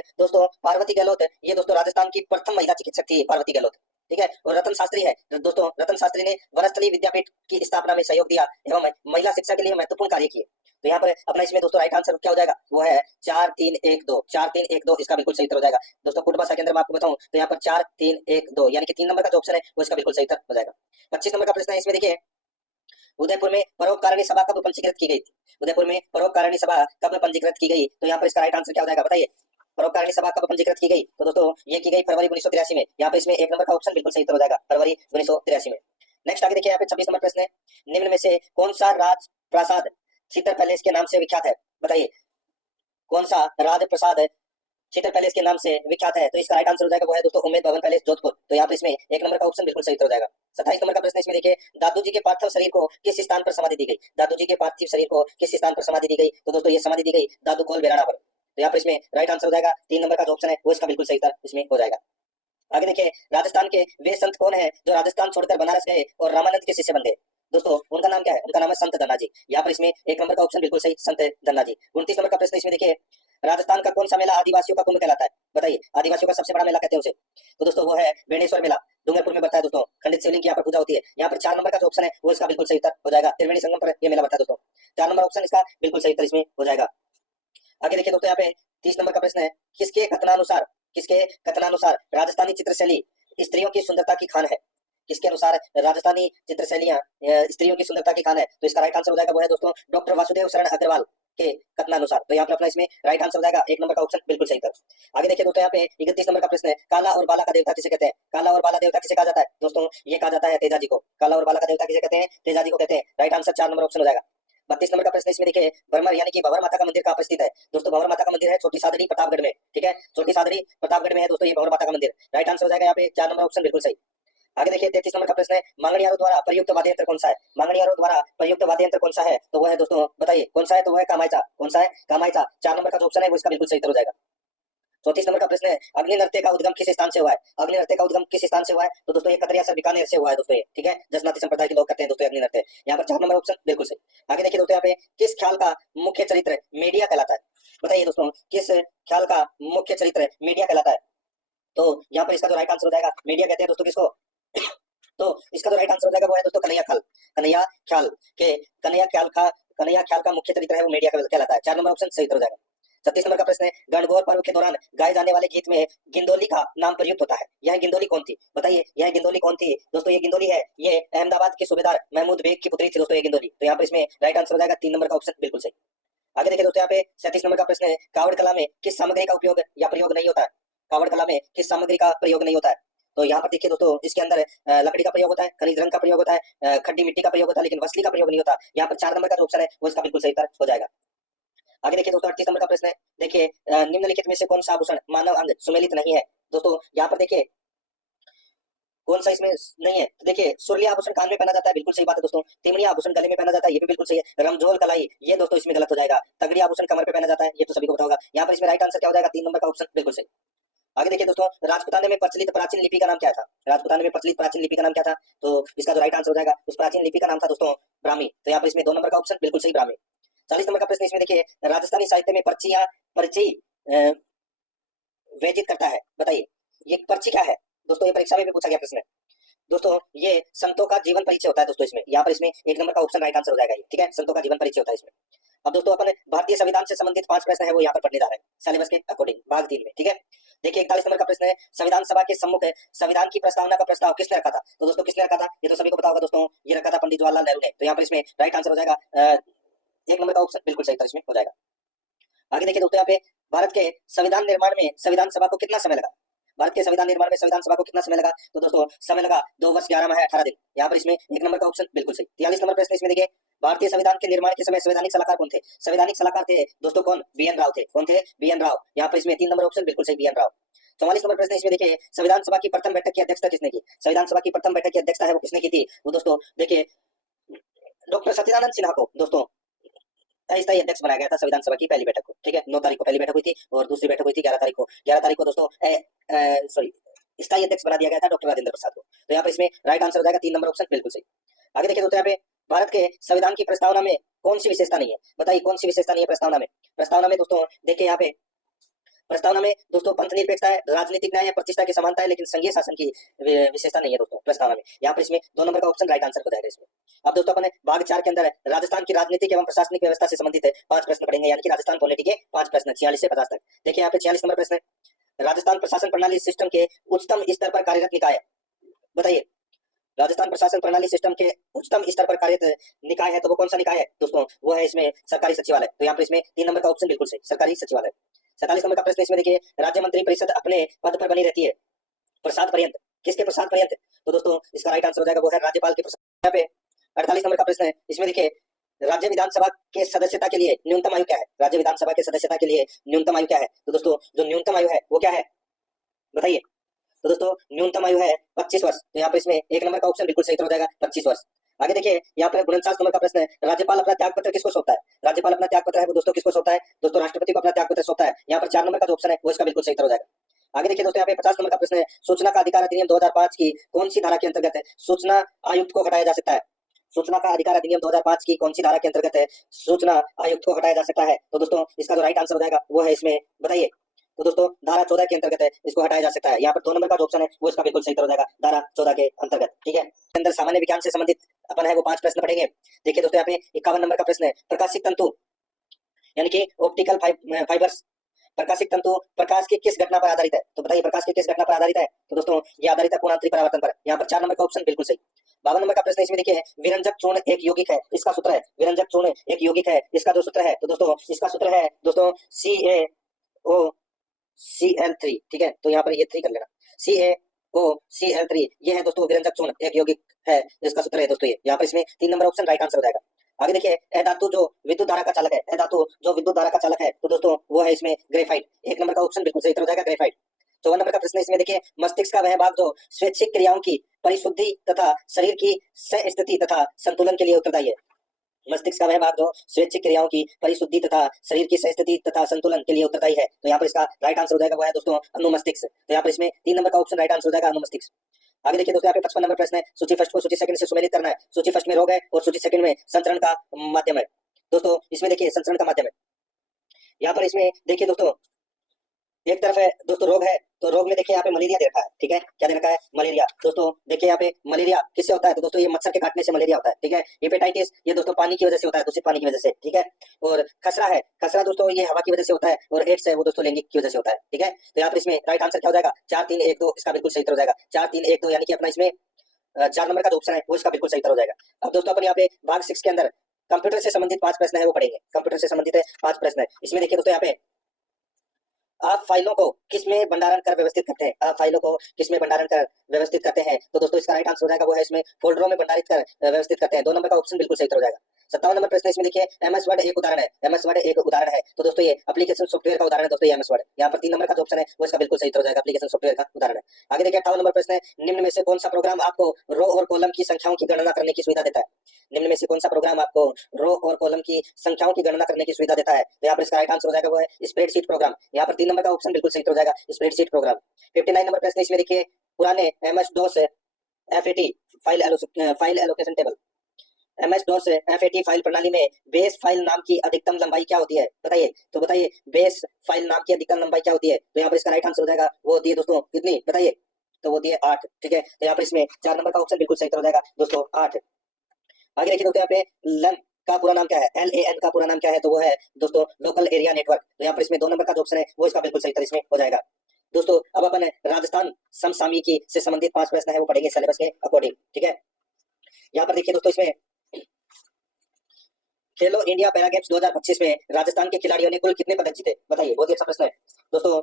ये दोस्तों राजस्थान की प्रथम महिला चिकित्सक थी पार्वती गहलोत, ठीक है। और रतन शास्त्री है दोस्तों, रतन शास्त्री ने वनस्थली विद्यापीठ की स्थापना में सहयोग दिया एवं महिला शिक्षा के लिए महत्वपूर्ण कार्य किए। तो यहाँ पर अपना इसमें दोस्तों राइट आंसर क्या हो जाएगा, वो है 4 3 1 2, 4 3 1 2 इसका बिल्कुल सही उत्तर हो जाएगा दोस्तों। कुटुंबा के अंदर मैं आपको बताऊं तो यहाँ पर 4 3 1 2 यानी कि 3 नंबर का जो ऑप्शन है वो इसका बिल्कुल सही उत्तर हो जाएगा। 25 नंबर का प्रश्न है, इसमें देखिए उदयपुर में परोपकारिणी सभा कब पंजीकृत की गई थी? उदयपुर में परोपकारिणी सभा कब पंजीकृत की गई? तो यहाँ पर इसका राइट आंसर क्या हो जाएगा बताइए। परोपकारिणी सभा कब पंजीकृत की गई? तो दोस्तों ये की गई फरवरी 1983 में। यहाँ पे इसमें 1 नंबर का ऑप्शन बिल्कुल सही उत्तर हो जाएगा, फरवरी 1983 में। नेक्स्ट आगे देखिए यहाँ पे 26 नंबर प्रश्न है, निम्न में से कौन सा राज प्रासाद सीतर पैलेस के नाम से विख्यात है? बताइए, कौन सा राज प्रसाद चित्र पैलेस के नाम से विख्यात है? तो इसका राइट आंसर हो जाएगा वो है दोस्तों उम्मेद भवन पैलेस जोधपुर। तो यहाँ पर इसमें एक नंबर का ऑप्शन बिल्कुल सही उत्तर हो जाएगा। 27 नंबर का प्रश्न इसमें देखिए, दादू जी के पार्थिव शरीर को किस स्थान पर समाधि दी गई? दादू जी के पार्थिव शरीर को किस स्थान पर समाधि दी गई? तो दोस्तों ये समाधि दी गई दादू कोल बेराड़ा पर। तो यहाँ पर इसमें राइट आंसर हो जाएगा 3 नंबर का जो ऑप्शन है वो इसका बिल्कुल सही उत्तर इसमें हो जाएगा। आगे देखिए, राजस्थान के वे संत कौन है जो राजस्थान छोड़कर बनारस गए और रामानंद के शिष्य बन गए? दोस्तों उनका नाम क्या है? उनका नाम है संत धन्ना जी। यहाँ पर इसमें एक नंबर का ऑप्शन बिल्कुल सही, संत धन्ना जी। 29 नंबर का प्रश्न इसमें देखिए, राजस्थान का कौन सा मेला आदिवासियों का कुंभ कहलाता है? बताइए, आदिवासियों का सबसे बड़ा मेला कहते हैं उसे। तो दोस्तों वो है बेणेश्वर मेला, डूंगरपुर में बढ़ता है दोस्तों। खंडित शिवलिंग की यहाँ पर पूजा होती है। यहाँ पर 4 नंबर का जो ऑप्शन है वो इसका बिल्कुल सही उत्तर हो जाएगा। त्रिवेणी संगम पर यह मेला बढ़ता है दोस्तों। 4 नंबर ऑप्शन इसका बिल्कुल सही उत्तर इसमें हो जाएगा। आगे देखिए दोस्तों, यहाँ पे 30 नंबर का प्रश्न है, किसके कथनानुसार राजस्थानी चित्रशैली स्त्रियों की सुंदरता की खान है? किसके अनुसार राजस्थानी चित्रशैलियां स्त्रियों की सुंदरता की खान है? तो इसका राइट आंसर हो जाएगा वो है दोस्तों डॉक्टर वासुदेव शरण अग्रवाल के कथनानुसार। तो यहाँ पर अपना इसमें राइट आंसर हो जाएगा 1 नंबर का ऑप्शन बिल्कुल सही उत्तर। आगे देखिए दोस्तों, यहाँ पे 31 नंबर का प्रश्न है, काला और बाला का देवता किसे कहते हैं? काला और बाला देवता किसे कहा जाता है? दोस्तों ये कहा जाता है तेजा जी को। काला और बाला का देवता किसे कहते हैं? तेजा जी को कहते हैं। राइट आंसर 4 नंबर ऑप्शन हो जाएगा। 32 नंबर का प्रश्न इसमें देखिए, भ्रमर यानी कि भंवर माता का मंदिर कहाँ पर स्थित है? दोस्तों भंवर माता का मंदिर है छोटी सादड़ी प्रतापगढ़ में। ठीक है, छोटी सादड़ी प्रतापगढ़ में है दोस्तों ये भंवर माता का मंदिर। राइट आंसर हो जाएगा यहाँ पे 4 नंबर ऑप्शन बिल्कुल सही। आगे देखिए 33 नंबर का प्रश्न है, मांगणियारों द्वारा प्रयुक्त वाद्य यंत्र कौन सा है? मांगणियारों द्वारा प्रयुक्त वाद्य यंत्र कौन सा है? तो वो है दोस्तों बताइए कौन सा है? तो वो है कामायचा। कौन सा है? कामायचा। 4 नंबर का जो ऑप्शन है वो इसका बिल्कुल सही उत्तर हो जाएगा। 34 नंबर का प्रश्न है, अग्नि नृत्य का उद्गम किस स्थान से हुआ है? अग्नि नृत्य का उद्गम किस स्थान से हुआ है? तो दोस्तों ये कतरिया से बीकानेर से हुआ है दोस्तों ये। ठीक है, जसनाती संप्रदाय के लोग करते हैं दोस्तों अग्नि नृत्य। यहाँ पर 4 नंबर ऑप्शन बिल्कुल सही। आगे देखिए दोस्तों, यहाँ पे किस ख्याल का मुख्य चरित्र मीडिया कहलाता है? बताइए दोस्तों किस ख्याल का मुख्य चरित्र मीडिया कहलाता है? तो यहाँ पर इसका जो राइट आंसर हो जाएगा, मीडिया कहते हैं दोस्तों किसको? तो इसका जो राइट आंसर हो जाएगा वो है दोस्तों कन्हैया ख्याल। कन्हैया ख्याल का मुख्य चरित्र है वो मीडिया कहलाता है। 4 नंबर ऑप्शन सही उत्तर हो जाएगा। 36 नंबर का प्रश्न है, गणगौर पर्व के दौरान गाए जाने वाले गीत में गिंदोली का नाम प्रयुक्त होता है। यह गिंदोली कौन थी? बताइए यह गिंदोली कौन थी? दोस्तों ये गिंदोली है, ये अहमदाबाद के सूबेदार महमूद बेग की पुत्री थी दोस्तों ये गिंदोली। तो यहाँ पर इसमें राइट आंसर हो जाएगा 3 नंबर का ऑप्शन बिल्कुल सही। आगे देखिए दोस्तों, यहाँ पे 37 नंबर का प्रश्न है, कावड़ कला में किस सामग्री का उपयोग या प्रयोग नहीं होता है? कावड़ कला में किस सामग्री का प्रयोग नहीं होता है? तो यहाँ पर देखिए दोस्तों, इसके अंदर लकड़ी का प्रयोग होता है, खनिज रंग का प्रयोग होता है, खड्डी मिट्टी का प्रयोग होता है, लेकिन वसली का प्रयोग नहीं होता। यहाँ पर 4 नंबर का जो ऑप्शन है वो इसका बिल्कुल सही उत्तर हो जाएगा। आगे देखिए दोस्तों 38 नंबर का प्रश्न है, देखिए निम्नलिखित में से कौन सा आभूषण मानव अंग सुमेलित नहीं है? दोस्तों यहाँ पर देखिए कौन सा इसमें नहीं है? तो देखिए सुरलिया आभूषण कान में पहना जाता है, बिल्कुल सही बात है दोस्तों। तिमड़िया आभूषण गले में पहना जाता है, ये भी बिल्कुल सही है। रमझोल कलाई ये दोस्तों इसमें गलत हो जाएगा। तगड़ी आभूषण कमर पे पहना जाता है, ये तो सभी को पता होगा। यहाँ पर इसमें राइट आंसर क्या हो जाएगा? 3 नंबर का ऑप्शन बिल्कुल सही। आगे देखिए दोस्तों, राजपुताने में प्रचलित प्राचीन लिपि का नाम क्या था? राजपुताने में प्रचलित प्राचीन लिपि का नाम क्या था? तो इसका जो राइट आंसर हो जाएगा उस प्राचीन लिपि का नाम था दोस्तों ब्राह्मी। तो यहाँ पर इसमें 2 नंबर का ऑप्शन बिल्कुल सही ब्राह्मी। 40 नंबर का प्रश्न इसमें देखिए, राजस्थानी साहित्य में पर्ची विवेचित करता है। बताइए ये पर्ची क्या है? दोस्तों ये परीक्षा में भी पूछा गया प्रश्न है दोस्तों। ये संतों का जीवन परिचय होता है दोस्तों इसमें। यहाँ पर इसमें 1 नंबर का ऑप्शन राइट आंसर हो जाएगा ये। ठीक है, संतों का जीवन परिचय होता है इसमें। अब दोस्तों अपन भारतीय संविधान से संबंधित 5 प्रश्न है वो यहाँ पर पढ़ने जा रहे हैं सिलेबस के अकॉर्डिंग भाग 3 में। ठीक है, देखिए 41 नंबर का प्रश्न है, संविधान सभा के सम्मुख संविधान की प्रस्तावना का प्रस्ताव किसने रखा था? तो दोस्तों किसने रखा था? ये तो सभी को पता होगा दोस्तों, ये रखा था पंडित जवाहरलाल नेहरू ने। तो यहाँ पर इसमें राइट आंसर हो जाएगा 1 नंबर का ऑप्शन बिल्कुल सही इसमें हो जाएगा। आगे देखिए दोस्तों, यहाँ पे भारत के संविधान निर्माण में संविधान सभा को कितना समय लगा? भारत के संविधान निर्माण में संविधान सभा को कितना समय लगा? तो दोस्तों समय लगा 2 वर्ष 11 माह 18 दिन। यहाँ पर इसमें 1 नंबर का ऑप्शन बिल्कुल सही। 43 नंबर प्रश्न इसमें देखिए, भारतीय संविधान के निर्माण के समय संवैधानिक सलाहकार कौन थे? संवैधानिक सलाहकार थे दोस्तों कौन? BN राव थे। कौन थे? BN राव। यहाँ पर इसमें 3 नंबर ऑप्शन बिल्कुल सही BN राव। 44 नंबर प्रश्न इसमें देखिए, संविधान सभा की प्रथम बैठक की अध्यक्षता किसने की? संविधान सभा की प्रथम बैठक की अध्यक्षता है वो किसने की थी? वो दोस्तों देखिए डॉक्टर सच्चिदानंद सिन्हा को दोस्तों अस्थायी अध्यक्ष बनाया गया था संविधान सभा की पहली बैठक को। ठीक है, 9 तारीख को पहली बैठक हुई थी और दूसरी बैठक हुई थी 11 तारीख को। 11 तारीख को दोस्तों स्थायी अध्यक्ष बना दिया गया था डॉक्टर राजेंद्र प्रसाद को। तो यहाँ पर इसमें राइट आंसर हो जाएगा 3 नंबर ऑप्शन बिल्कुल सही। आगे देखिए दोस्तों, यहाँ पे भारत के संविधान की प्रस्तावना में कौन सी विशेषता नहीं है? बताइए कौन सी विशेषता नहीं है प्रस्तावना में? प्रस्तावना में दोस्तों देखिए, यहाँ पे प्रस्तावना में दोस्तों पंथ निरपेक्षता है, राजनीतिक न्याय है, प्रतिष्ठा की समानता है, लेकिन संघीय शासन की विशेषता नहीं है दोस्तों प्रस्तावना में। यहाँ पर इसमें 2 नंबर का ऑप्शन राइट आंसर हो जाएगा इसमें। अब दोस्तों अपने भाग 4 के अंदर राजस्थान की राजनीतिक एवं प्रशासनिक व्यवस्था से संबंधित 5 प्रश्न पढ़ेंगे, यानी कि राजस्थान पॉलिटी के 5 प्रश्न 46 से 50 तक। देखिए यहाँ पे 46 नंबर प्रश्न है, राजस्थान प्रशासन प्रणाली सिस्टम के उच्चतम स्तर पर कार्यरत निकाय। बताइए राजस्थान प्रशासन प्रणाली सिस्टम के उच्चतम स्तर पर कार्यरत निकाय है तो वो कौन सा निकाय है दोस्तों? वो है इसमें सरकारी सचिवालय। तो यहाँ पर इसमें 3 नंबर का ऑप्शन बिल्कुल सही, सरकारी सचिवालय। 47 नंबर का प्रश्न इसमें देखिए, राज्य मंत्री परिषद अपने पद पर बनी रहती है प्रसाद पर्यंत, किसके प्रसाद पर्यंत? तो दोस्तों इसका राइट आंसर हो जाएगा वो है राज्यपाल के प्रसाद। यहाँ पे 48 नंबर का प्रश्न है, इसमें देखिए राज्य विधानसभा के सदस्यता के लिए न्यूनतम आयु क्या है? राज्य विधानसभा के सदस्यता के लिए न्यूनतम आयु क्या है? तो दोस्तों जो न्यूनतम आयु है वो क्या है बताइए? तो दोस्तों न्यूनतम आयु है 25 वर्ष। तो यहाँ पर इसमें एक नंबर का ऑप्शन बिल्कुल सही हो जाएगा, 25 वर्ष। आगे देखिए यहाँ पर 49 नंबर का प्रश्न है, राज्यपाल अपना त्याग पत्र किसको सौंपता है? राज्यपाल अपना त्याग पत्र है वो दोस्तों किसको सौंपता है? दोस्तों राष्ट्रपति को अपना त्याग पत्र सौंपता है। यहाँ पर 4 नंबर का जो ऑप्शन है वो इसका बिल्कुल सही हो जाएगा। आगे देखिए दोस्तों यहाँ पे 50 नंबर का प्रश्न है, सूचना का अधिकार अधिनियम 2005 की कौन सी धारा के अंतर्गत है सूचना आयुक्त को हटाया जा सकता है? सूचना का अधिकार अधिनियम 2005 की कौन सी धारा के अंतर्गत है सूचना आयुक्त को हटाया जा सकता है? तो दोस्तों इसका जो राइट आंसर हो जाएगा वो है इसमें बताइए? तो दोस्तों धारा 14 के अंतर्गत है, इसको हटाया जा सकता है। यहाँ पर 2 नंबर का जो ऑप्शन है वो इसका बिल्कुल सही हो जाएगा, धारा 14 के अंतर्गत। ठीक है, अंदर सामान्य विज्ञान से संबंधित अपन है वो 5 प्रश्न पढ़ेंगे। देखिए दोस्तों यहाँ पे 51 नंबर का प्रश्न है, प्रकाशिक तंतु यानी कि ऑप्टिकल फाइबर्स, प्रकाशिक तंतु प्रकाश की किस घटना पर आधारित है? तो बताइए प्रकाश की किस घटना पर आधारित है? तो दोस्तों ये आधारित है कोणांतरिक परावर्तन पर। यहाँ पर 4 नंबर का ऑप्शन बिल्कुल सही। 52 नंबर का प्रश्न इसमें देखिए, विरंजक चूर्ण एक यौगिक है, इसका सूत्र है, विरंजक चूर्ण एक यौगिक है, इसका जो सूत्र है तो दोस्तों इसका सूत्र है दोस्तों CaOCl3। ठीक है, तो यहाँ पर ये 3 कर लेना, CaOCl3 ये है दोस्तों विरंजक चूर्ण एक यौगिक है, जिसका सूत्र है दोस्तों ये। यहाँ पर इसमें 3 नंबर ऑप्शन राइट आंसर हो जाएगा। आगे देखिए, धातु जो विद्युत धारा का चालक है, धातु जो विद्युत धारा का चालक है तो दोस्तों वो है इसमें ग्रेफाइट। 1 नंबर का ऑप्शन बिल्कुल सही हो जाएगा, ग्रेफाइट। 54 नंबर का प्रश्न इसमें देखिए, मस्तिष्क का वह भाग जो स्वैच्छिक क्रियाओं की परिशुद्धि तथा शरीर की स्थिति तथा संतुलन के लिए उत्तरदायी है। मस्तिष्क का वह भाग जो स्वैच्छिक क्रियाओं की परिशुद्धि तथा शरीर की स्थिति तथा संतुलन के लिए उत्तरदायी है। तो यहाँ पर इसका राइट आंसर हो जाएगा वो है दोस्तों अनुमस्तिष्क। तो यहाँ पर इसमें 3 नंबर का ऑप्शन राइट आंसर हो जाएगा, अनुमस्तिष्क। आगे देखिए दोस्तों यहाँ पे 55 नंबर प्रश्न है, सूची फर्स्ट को सूची सेकंड से सुमेलित करना है। सूची फर्स्ट में रोग है और सूची सेकंड में संचरण का माध्यम है। दोस्तों इसमें देखिए संचरण का माध्यम है। यहाँ पर इसमें देखिए दोस्तों एक तरफ है दोस्तों रोग है, तो रोग में देखिए यहाँ पे मलेरिया दे रखा है। ठीक है, क्या दे रखा है? मलेरिया। दोस्तों देखिए यहाँ पे मलेरिया किससे होता है? तो दोस्तों ये मच्छर के काटने से मलेरिया होता है। ठीक है, हेपेटाइटिस ये दोस्तों पानी की वजह से होता है, दूषित पानी की वजह से। ठीक है, और खसरा है, खसरा दोस्तों ये हवा की वजह से होता है, और एड्स है वो दोस्तों लैंगिक की वजह से होता है। ठीक है, तो यहाँ पर इसमें राइट आंसर क्या हो जाएगा? 4 3 1 2 इसका बिल्कुल सही हो जाएगा, 4 3 1 2 यानी कि अपना इसमें 4 नंबर का जो ऑप्शन है वो इसका बिल्कुल सही हो जाएगा। अब दोस्तों अपन यहाँ पे भाग 6 के अंदर कंप्यूटर से संबंधित 5 प्रश्न है वो पढ़ेंगे। कंप्यूटर से संबंधित 5 प्रश्न है। इसमें देखिए दोस्तों यहाँ पे आप फाइलों को किसमें भंडारण कर व्यवस्थित करते हैं? आप फाइलों को किसमें भंडारण कर व्यवस्थित करते हैं? तो दोस्तों इसका राइट आंसर हो जाएगा वो है इसमें फोल्डरों में भंडारित कर व्यवस्थित करते हैं। 2 नंबर का ऑप्शन बिल्कुल सही हो जाएगा। 57 नंबर प्रश्न इसमें देखिए, एमएस वर्ड एक उदाहरण है, एमएस वर्ड एक उदाहरण है। तो दोस्तों ये एप्लीकेशन सॉफ्टवेयर का उदाहरण है दोस्तों, ये एमएस वर्ड। यहाँ पर 3 नंबर का जो ऑप्शन है वो इसका बिल्कुल सही हो जाएगा, एप्लीकेशन सॉफ्टवेयर का उदाहरण है। आगे देखिए 58 नंबर प्रश्न है, निम्न में से कौन सा प्रोग्राम आपको रो और कॉलम की संख्याओं की गणना करने की सुविधा देता है? निम्न में से कौन सा प्रोग्राम आपको रो और कॉलम की संख्याओं की गणना करने की सुविधा देता है? तो यहाँ पर इसका राइट आंसर हो जाएगा वो है स्प्रेडशीट प्रोग्राम। यहाँ पर 3 नंबर का ऑप्शन बिल्कुल सही हो जाएगा, स्प्रेडशीट प्रोग्राम। 59 नंबर प्रश्न इसमें देखिए, पुराने MS DOS FAT file allocation table, MS DOS FAT file प्रणाली में बेस फाइल नाम की अधिकतम लंबाई क्या होती है? बताइए, तो बताइए बेस फाइल नाम की अधिकतम लंबाई क्या होती है? तो यहाँ पर इसका राइट आंसर हो जाएगा वो होती है दोस्तों कितनी? बताइए, तो वो होती है 8। ठीक है, तो यहाँ पर इसमें 4 नंबर का ऑप्शन बिल्कुल सही हो जाएगा दोस्तों 8। आगे देखिए दोस्तों यहाँ पे LAN का पूरा नाम क्या है? LAN का पूरा नाम क्या है? तो वो है दोस्तों लोकल एरिया नेटवर्क। तो यहाँ पर इसमें 2 नंबर का जो ऑप्शन है वो इसका बिल्कुल सही इसमें हो जाएगा। दोस्तों अब अपन राजस्थान समसामयिकी से संबंधित 5 प्रश्न है वो पढ़ेंगे सिलेबस के अकॉर्डिंग। ठीक है, यहाँ पर देखिए दोस्तों इसमें खेलो इंडिया पैरा गेम्स 2025 में राजस्थान के खिलाड़ियों ने कुल कितने पदक जीते? बताइए, बहुत ही अच्छा प्रश्न है दोस्तों।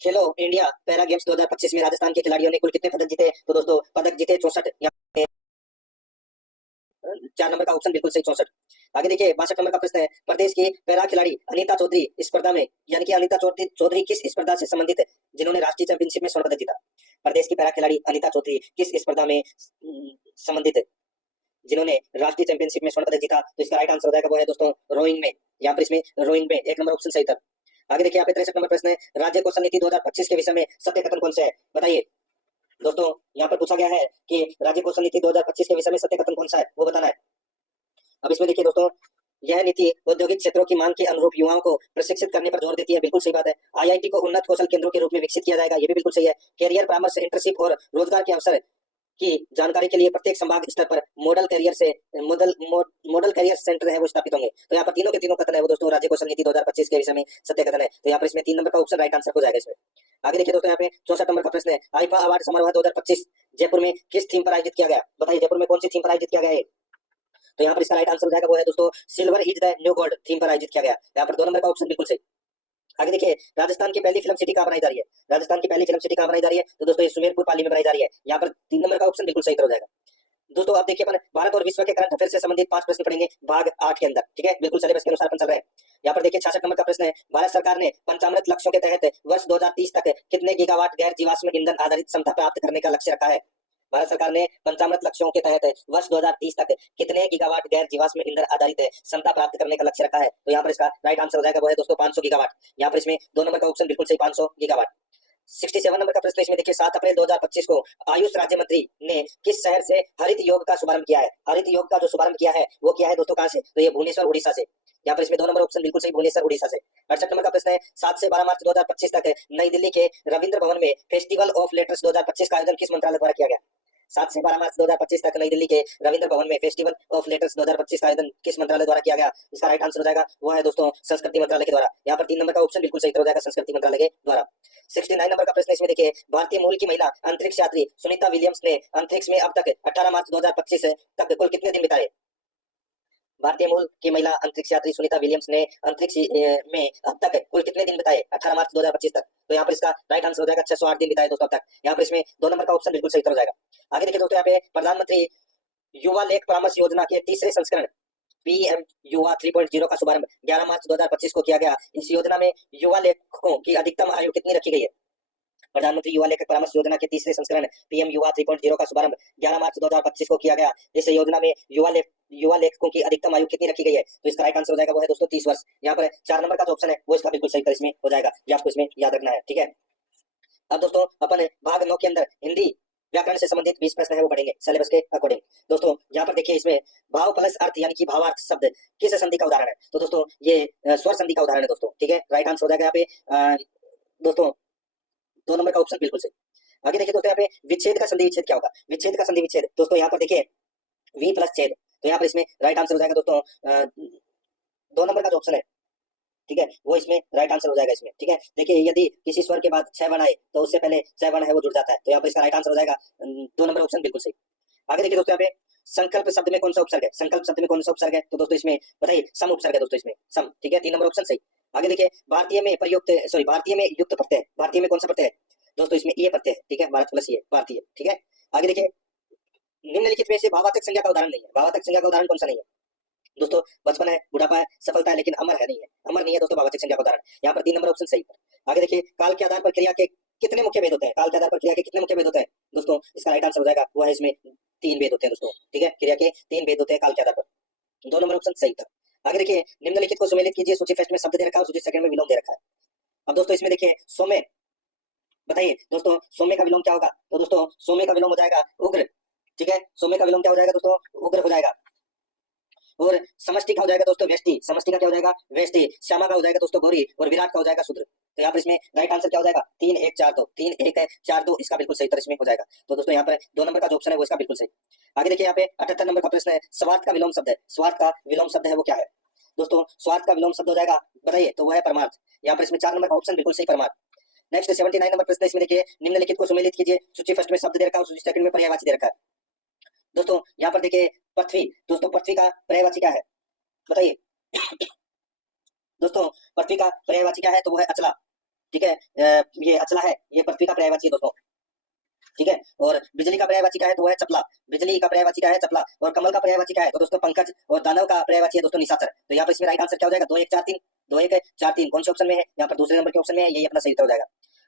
खेलो इंडिया पैरा गेम्स 2025 में राजस्थान के खिलाड़ियों ने कुल कितने पदक जीते? तो दोस्तों पदक जीते 64। 4 नंबर का ऑप्शन बिल्कुल सही 64। आगे देखिए 62 नंबर का प्रश्न है, प्रदेश की पैरा खिलाड़ी अनीता चौधरी इस स्पर्धा में यानी कि अनीता चौधरी किस स्पर्धा से संबंधित है जिन्होंने राष्ट्रीय चैंपियनशिप में स्वर्ण पदक जीता? प्रदेश की पैरा खिलाड़ी अनीता चौधरी किस स्पर्धा में संबंधित है जिन्होंने राष्ट्रीय चैंपियनशिप में स्वर्ण पदक जीता? तो इसका राइट आंसर हो जाएगा वो है दोस्तों रोइंग में। यहाँ पर इसमें रोइंग में 1 नंबर ऑप्शन सही था। आगे देखिए यहाँ पे 63 नंबर प्रश्न है, राज्य कौशल नीति 2025 के विषय में सत्य कथन कौन से है? बताइए दोस्तों, यहाँ पर पूछा गया है कि राज्य कौशल नीति 2025 के विषय में सत्य कथन कौन सा है वो बताना है। अब इसमें देखिए दोस्तों, यह नीति औद्योगिक क्षेत्रों की मांग के अनुरूप युवाओं को प्रशिक्षित करने पर जोर देती है, बिल्कुल सही बात है। IIT को उन्नत कौशल केंद्रों के रूप में विकसित किया जाएगा, ये भी बिल्कुल सही है। कैरियर परामर्श, इंटर्नशिप और रोजगार के अवसर की जानकारी के लिए प्रत्येक संभाग स्तर पर मॉडल कैरियर सेंटर है वो स्थापित होंगे। तो यहाँ पर तीनों के तीनों कथन है वो दोस्तों राज्य कौशल नीति 2025 के विषय में सत्य कथन है। तो यहाँ पर इसमें 3 नंबर का ऑप्शन राइट आंसर हो जाएगा इसमें। आगे देखिए दोस्तों यहाँ पे 64 नंबर का प्रश्न है, आईफा अवार्ड समारोह 2025 जयपुर में किस थीम पर आयोजित किया गया? बताइए जयपुर में कौन सी थीम पर आयोजित किया गया है? तो यहाँ पर इसका राइट आंसर हो जाएगा वो है दोस्तों silver is the new gold theme पर आयोजित किया गया। यहाँ पर 2 नंबर का ऑप्शन बिल्कुल सही। आगे देखिए राजस्थान की पहली फिल्म सिटी कहाँ बनाई जा रही है? राजस्थान की पहली फिल्म सिटी कहाँ बनाई जा रही है? तो दोस्तों ये सुमेरपुर पाली में बनाई जा रही है। यहाँ पर 3 नंबर का ऑप्शन बिल्कुल सही हो जाएगा। दोस्तों आप देखिए अपन भारत और विश्व के करंट अफेयर से संबंधित 5 प्रश्न पढ़ेंगे भाग 8 के अंदर, ठीक है, बिल्कुल सिलेबस के अनुसार अपन चल रहे हैं। यहाँ पर देखिए 66 नंबर का प्रश्न है, भारत सरकार ने पंचामृत लक्ष्यों के तहत वर्ष 2030 तक कितने गीगावाट गैर जीवाश्म ईंधन आधारित क्षमता प्राप्त करने का लक्ष्य रखा है? भारत सरकार ने पंचामृत लक्ष्यों के तहत वर्ष 2030 तक कितने गीगावाट गैर जीवाश्म ईंधन आधारित क्षमता प्राप्त करने का लक्ष्य रखा है? तो यहाँ पर इसका राइट आंसर हो जाएगा वो है दोस्तों 500 गीगावाट। यहाँ पर इसमें 2 नंबर का ऑप्शन बिल्कुल सही 500 गीगावाट। 67 नंबर का प्रश्न इसमें देखिए 7 अप्रैल 2025 को आयुष राज्य मंत्री ने किस शहर से हरित योग का शुभारंभ किया है? हरित योग का जो शुभारंभ किया है वो किया है दोस्तों कहां से? तो ये भुवनेश्वर उड़ीसा से। यहाँ पर इसमें 2 नंबर ऑप्शन बिल्कुल सही भुवनेश्वर उड़ीसा से। 68 नंबर का प्रश्न है 7 से 12 मार्च 2025 तक नई दिल्ली के रविंद्र भवन में फेस्टिवल ऑफ लेटर्स 2025 का आयोजन किस मंत्रालय द्वारा किया गया? 7 से 12 मार्च 2025 तक नई दिल्ली के रविंद्र भवन में फेस्टिवल ऑफ लेटर्स 2025 का आयोजन किस मंत्रालय द्वारा किया गया? इसका राइट आंसर हो जाएगा वो है दोस्तों संस्कृति मंत्रालय के द्वारा। यहाँ पर 3 नंबर का ऑप्शन बिल्कुल सही हो जाएगा संस्कृति मंत्रालय के द्वारा। 69 नंबर का प्रश्न इसमें देखिए भारतीय मूल की महिला अंतरिक्ष यात्री सुनीता विलियम्स ने अंतरिक्ष में अब तक 18 मार्च 2025 तक कुल कितने दिन बिताए? भारतीय मूल की महिला अंतरिक्ष यात्री सुनीता विलियम्स ने अंतरिक्ष में अब तक कुल कितने दिन बिताए 18 मार्च 2025 तक? तो यहाँ पर इसका राइट आंसर हो जाएगा 608 दिन बिताए दोस्तों अब तक। यहाँ पर इसमें 2 नंबर का ऑप्शन बिल्कुल सही हो जाएगा। आगे देखिए दोस्तों यहाँ पे प्रधानमंत्री युवा लेख परामर्श योजना के तीसरे संस्करण पीएम युवा 3.0 का शुभारंभ 11 मार्च 2025 को किया गया। इस योजना में युवा लेखकों की अधिकतम आयु कितनी रखी गई है? प्रधानमंत्री युवा लेखक परामर्श योजना के तीसरे संस्करण पीएम युवा 3.0 का शुभारंभ 11 मार्च 2025 को किया गया। इस योजना में युवा लेखकों की अधिकतम आयु कितनी रखी गई है? तो इसका राइट आंसर हो जाएगा वो है दोस्तों 30 वर्ष। यहाँ पर 4 नंबर का जो ऑप्शन है वो इसका बिल्कुल सही इसमें हो जाएगा, ये आपको इसमें याद रखना है, ठीक है। अब दोस्तों अपन भाग 9 के अंदर हिंदी व्याकरण से संबंधित 20 प्रश्न है वो पढ़ेंगे सिलेबस के अकॉर्डिंग। दोस्तों यहाँ पर देखिए इसमें भाव प्लस अर्थ यानी कि भावार्थ शब्द किस संधि का उदाहरण है? तो दोस्तों ये स्वर संधि का उदाहरण है दोस्तों, ठीक है। राइट आंसर हो जाएगा यहाँ पे दोस्तों 2 नंबर का ऑप्शन बिल्कुल सही। आगे देखिए दोस्तों यहाँ पे विच्छेद का संधि विच्छेद क्या होगा? विच्छेद का संधि विच्छेद दोस्तों यहाँ पर देखिए वी प्लस छेद, तो यहाँ पर इसमें राइट आंसर हो जाएगा दोस्तों 2 नंबर का जो ऑप्शन है, ठीक है, वो इसमें राइट आंसर हो जाएगा इसमें, ठीक है। देखिए यदि किसी स्वर के बाद 6 वर्ण आए तो उससे पहले 6 वर्ण है वो जुड़ जाता है, तो यहाँ पर इसका राइट आंसर हो जाएगा 2 नंबर ऑप्शन बिल्कुल सही। आगे देखिए दोस्तों यहाँ पे संकल्प शब्द में कौन सा उपसर्ग है? संकल्प शब्द में कौन सा उपसर्ग है? तो दोस्तों इसमें बताइए सम उपसर्ग है दोस्तों इसमें सम, ठीक है, 3 नंबर ऑप्शन सही। आगे देखिए भारतीय में भारतीय में युक्त प्रत्यय है, भारतीय में कौन सा प्रत्यय है? दोस्तों इसमें ये प्रत्यय है, ठीक है, भारत प्लस ये भारतीय, ठीक है। आगे देखिए निम्नलिखित में से भावार्थक संज्ञा का उदाहरण नहीं है, भावार्थक संज्ञा का उदाहरण कौन सा नहीं है? दोस्तों बचपन है, बुढ़ापा है, सफलता है, लेकिन अमर है नहीं है, अमर नहीं है दोस्तों भावार्थक संज्ञा का उदाहरण। यहाँ पर 3 नंबर ऑप्शन सही है। आगे देखिए काल के आधार पर क्रिया के कितने मुख्य भेद होते हैं? काल के आधार पर क्रिया के कितने मुख्य भेद होते हैं? दोस्तों इसका राइट आंसर हो जाएगा वो है इसमें 3 भेद होते हैं दोस्तों, ठीक है, क्रिया के 3 भेद होते हैं काल के आधार पर। 2 नंबर ऑप्शन सही था। आगे देखिए निम्नलिखित को सुमेलित कीजिए, सूची फर्स्ट में शब्द दे रखा है और सूची सेकंड में विलोम दे रखा है। अब दोस्तों इसमें देखिए सौम्य, बताइए दोस्तों सौम्य का विलोम क्या होगा? तो दोस्तों सौम्य का विलोम हो जाएगा उग्र, ठीक है, सौम्य का विलोम क्या हो जाएगा दोस्तों? उग्र हो जाएगा। और समष्टि का हो जाएगा दोस्तों व्यष्टि, समष्टि का क्या हो जाएगा? व्यष्टि। श्यामा का हो जाएगा दोस्तों गौरी और विराट का हो जाएगा शूद्र। तो यहाँ पर इसमें राइट आंसर क्या हो जाएगा? 3 1 4 2, 3 1 है 4 2, इसका बिल्कुल सही उत्तर इसमें हो जाएगा। तो दोस्तों यहाँ पर 2 नंबर का जो ऑप्शन है वो इसका बिल्कुल सही। आगे देखिए यहाँ पे 78 नंबर का प्रश्न है स्वार्थ का विलोम शब्द है, स्वार्थ का विलोम शब्द है वो क्या है? दोस्तों स्वार्थ का विलोम शब्द हो जाएगा, बताइए, तो वो है परमार्थ। यहाँ पर इसमें 4 नंबर का ऑप्शन बिल्कुल सही परमार्थ। नेक्स्ट 79 नंबर प्रश्न इसमें देखिए निम्नलिखित को सुमेलित कीजिए, सूची फर्स्ट में शब्द दे रखा है, सूची सेकंड में पर्यायवाची दे रखा है। दोस्तों यहाँ पर देखिए पृथ्वी, दोस्तों पृथ्वी का पर्यायवाची क्या है? बताइए दोस्तों पृथ्वी का पर्यायवाची क्या है? तो वो है अचला, ठीक है, ये अचला है, ये पृथ्वी का पर्यायवाची है दोस्तों, ठीक है। और बिजली का पर्यायवाची क्या है? तो वो है चपला, बिजली का पर्यायवाची क्या है? चपला। और कमल का पर्यायवाची क्या है? तो दोस्तों पंकज। और दानव का पर्यायवाची है दोस्तों निशाचर। तो यहाँ पर इसमें राइट आंसर क्या हो जाएगा? 2 1 4 3, 2 1 4 3 कौन से ऑप्शन में है? यहाँ पर दूसरे नंबर के ऑप्शन में है, यही अपना सही उत्तर हो जाएगा।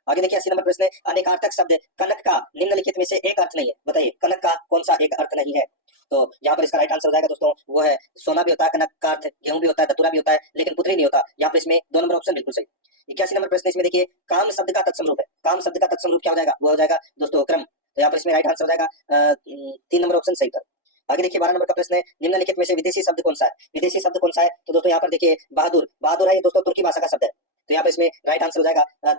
आगे देखिए 80 नंबर प्रश्न है अनेकार्थक शब्द कनक का निम्नलिखित में से एक अर्थ नहीं है, बताइए कनक का कौन सा एक अर्थ नहीं है? तो यहाँ पर इसका राइट आंसर हो जाएगा दोस्तों वो है सोना भी होता है कनक का अर्थ, गेहूं भी होता है, धतूरा भी होता है, लेकिन पुत्री नहीं होता। यहाँ पर इसमें 2 नंबर ऑप्शन बिल्कुल सही। 81 नंबर प्रश्न इसमें देखिए काम शब्द का तत्समरूप है, काम शब्द का तत्समरूप क्या हो जाएगा? वो हो जाएगा दोस्तों क्रम। तो यहाँ पर इसमें राइट आंसर हो जाएगा 3 नंबर ऑप्शन सही था। आगे देखिए 12 नंबर का प्रश्न है निम्नलिखित में से विदेशी शब्द कौन सा है? विदेशी शब्द कौन सा है? तो दोस्तों यहाँ पर देखिए बहादुर, बहादुर है ये दोस्तों तुर्की भाषा का शब्द है। तो यहाँ पर इसमें राइट आंसर हो जाएगा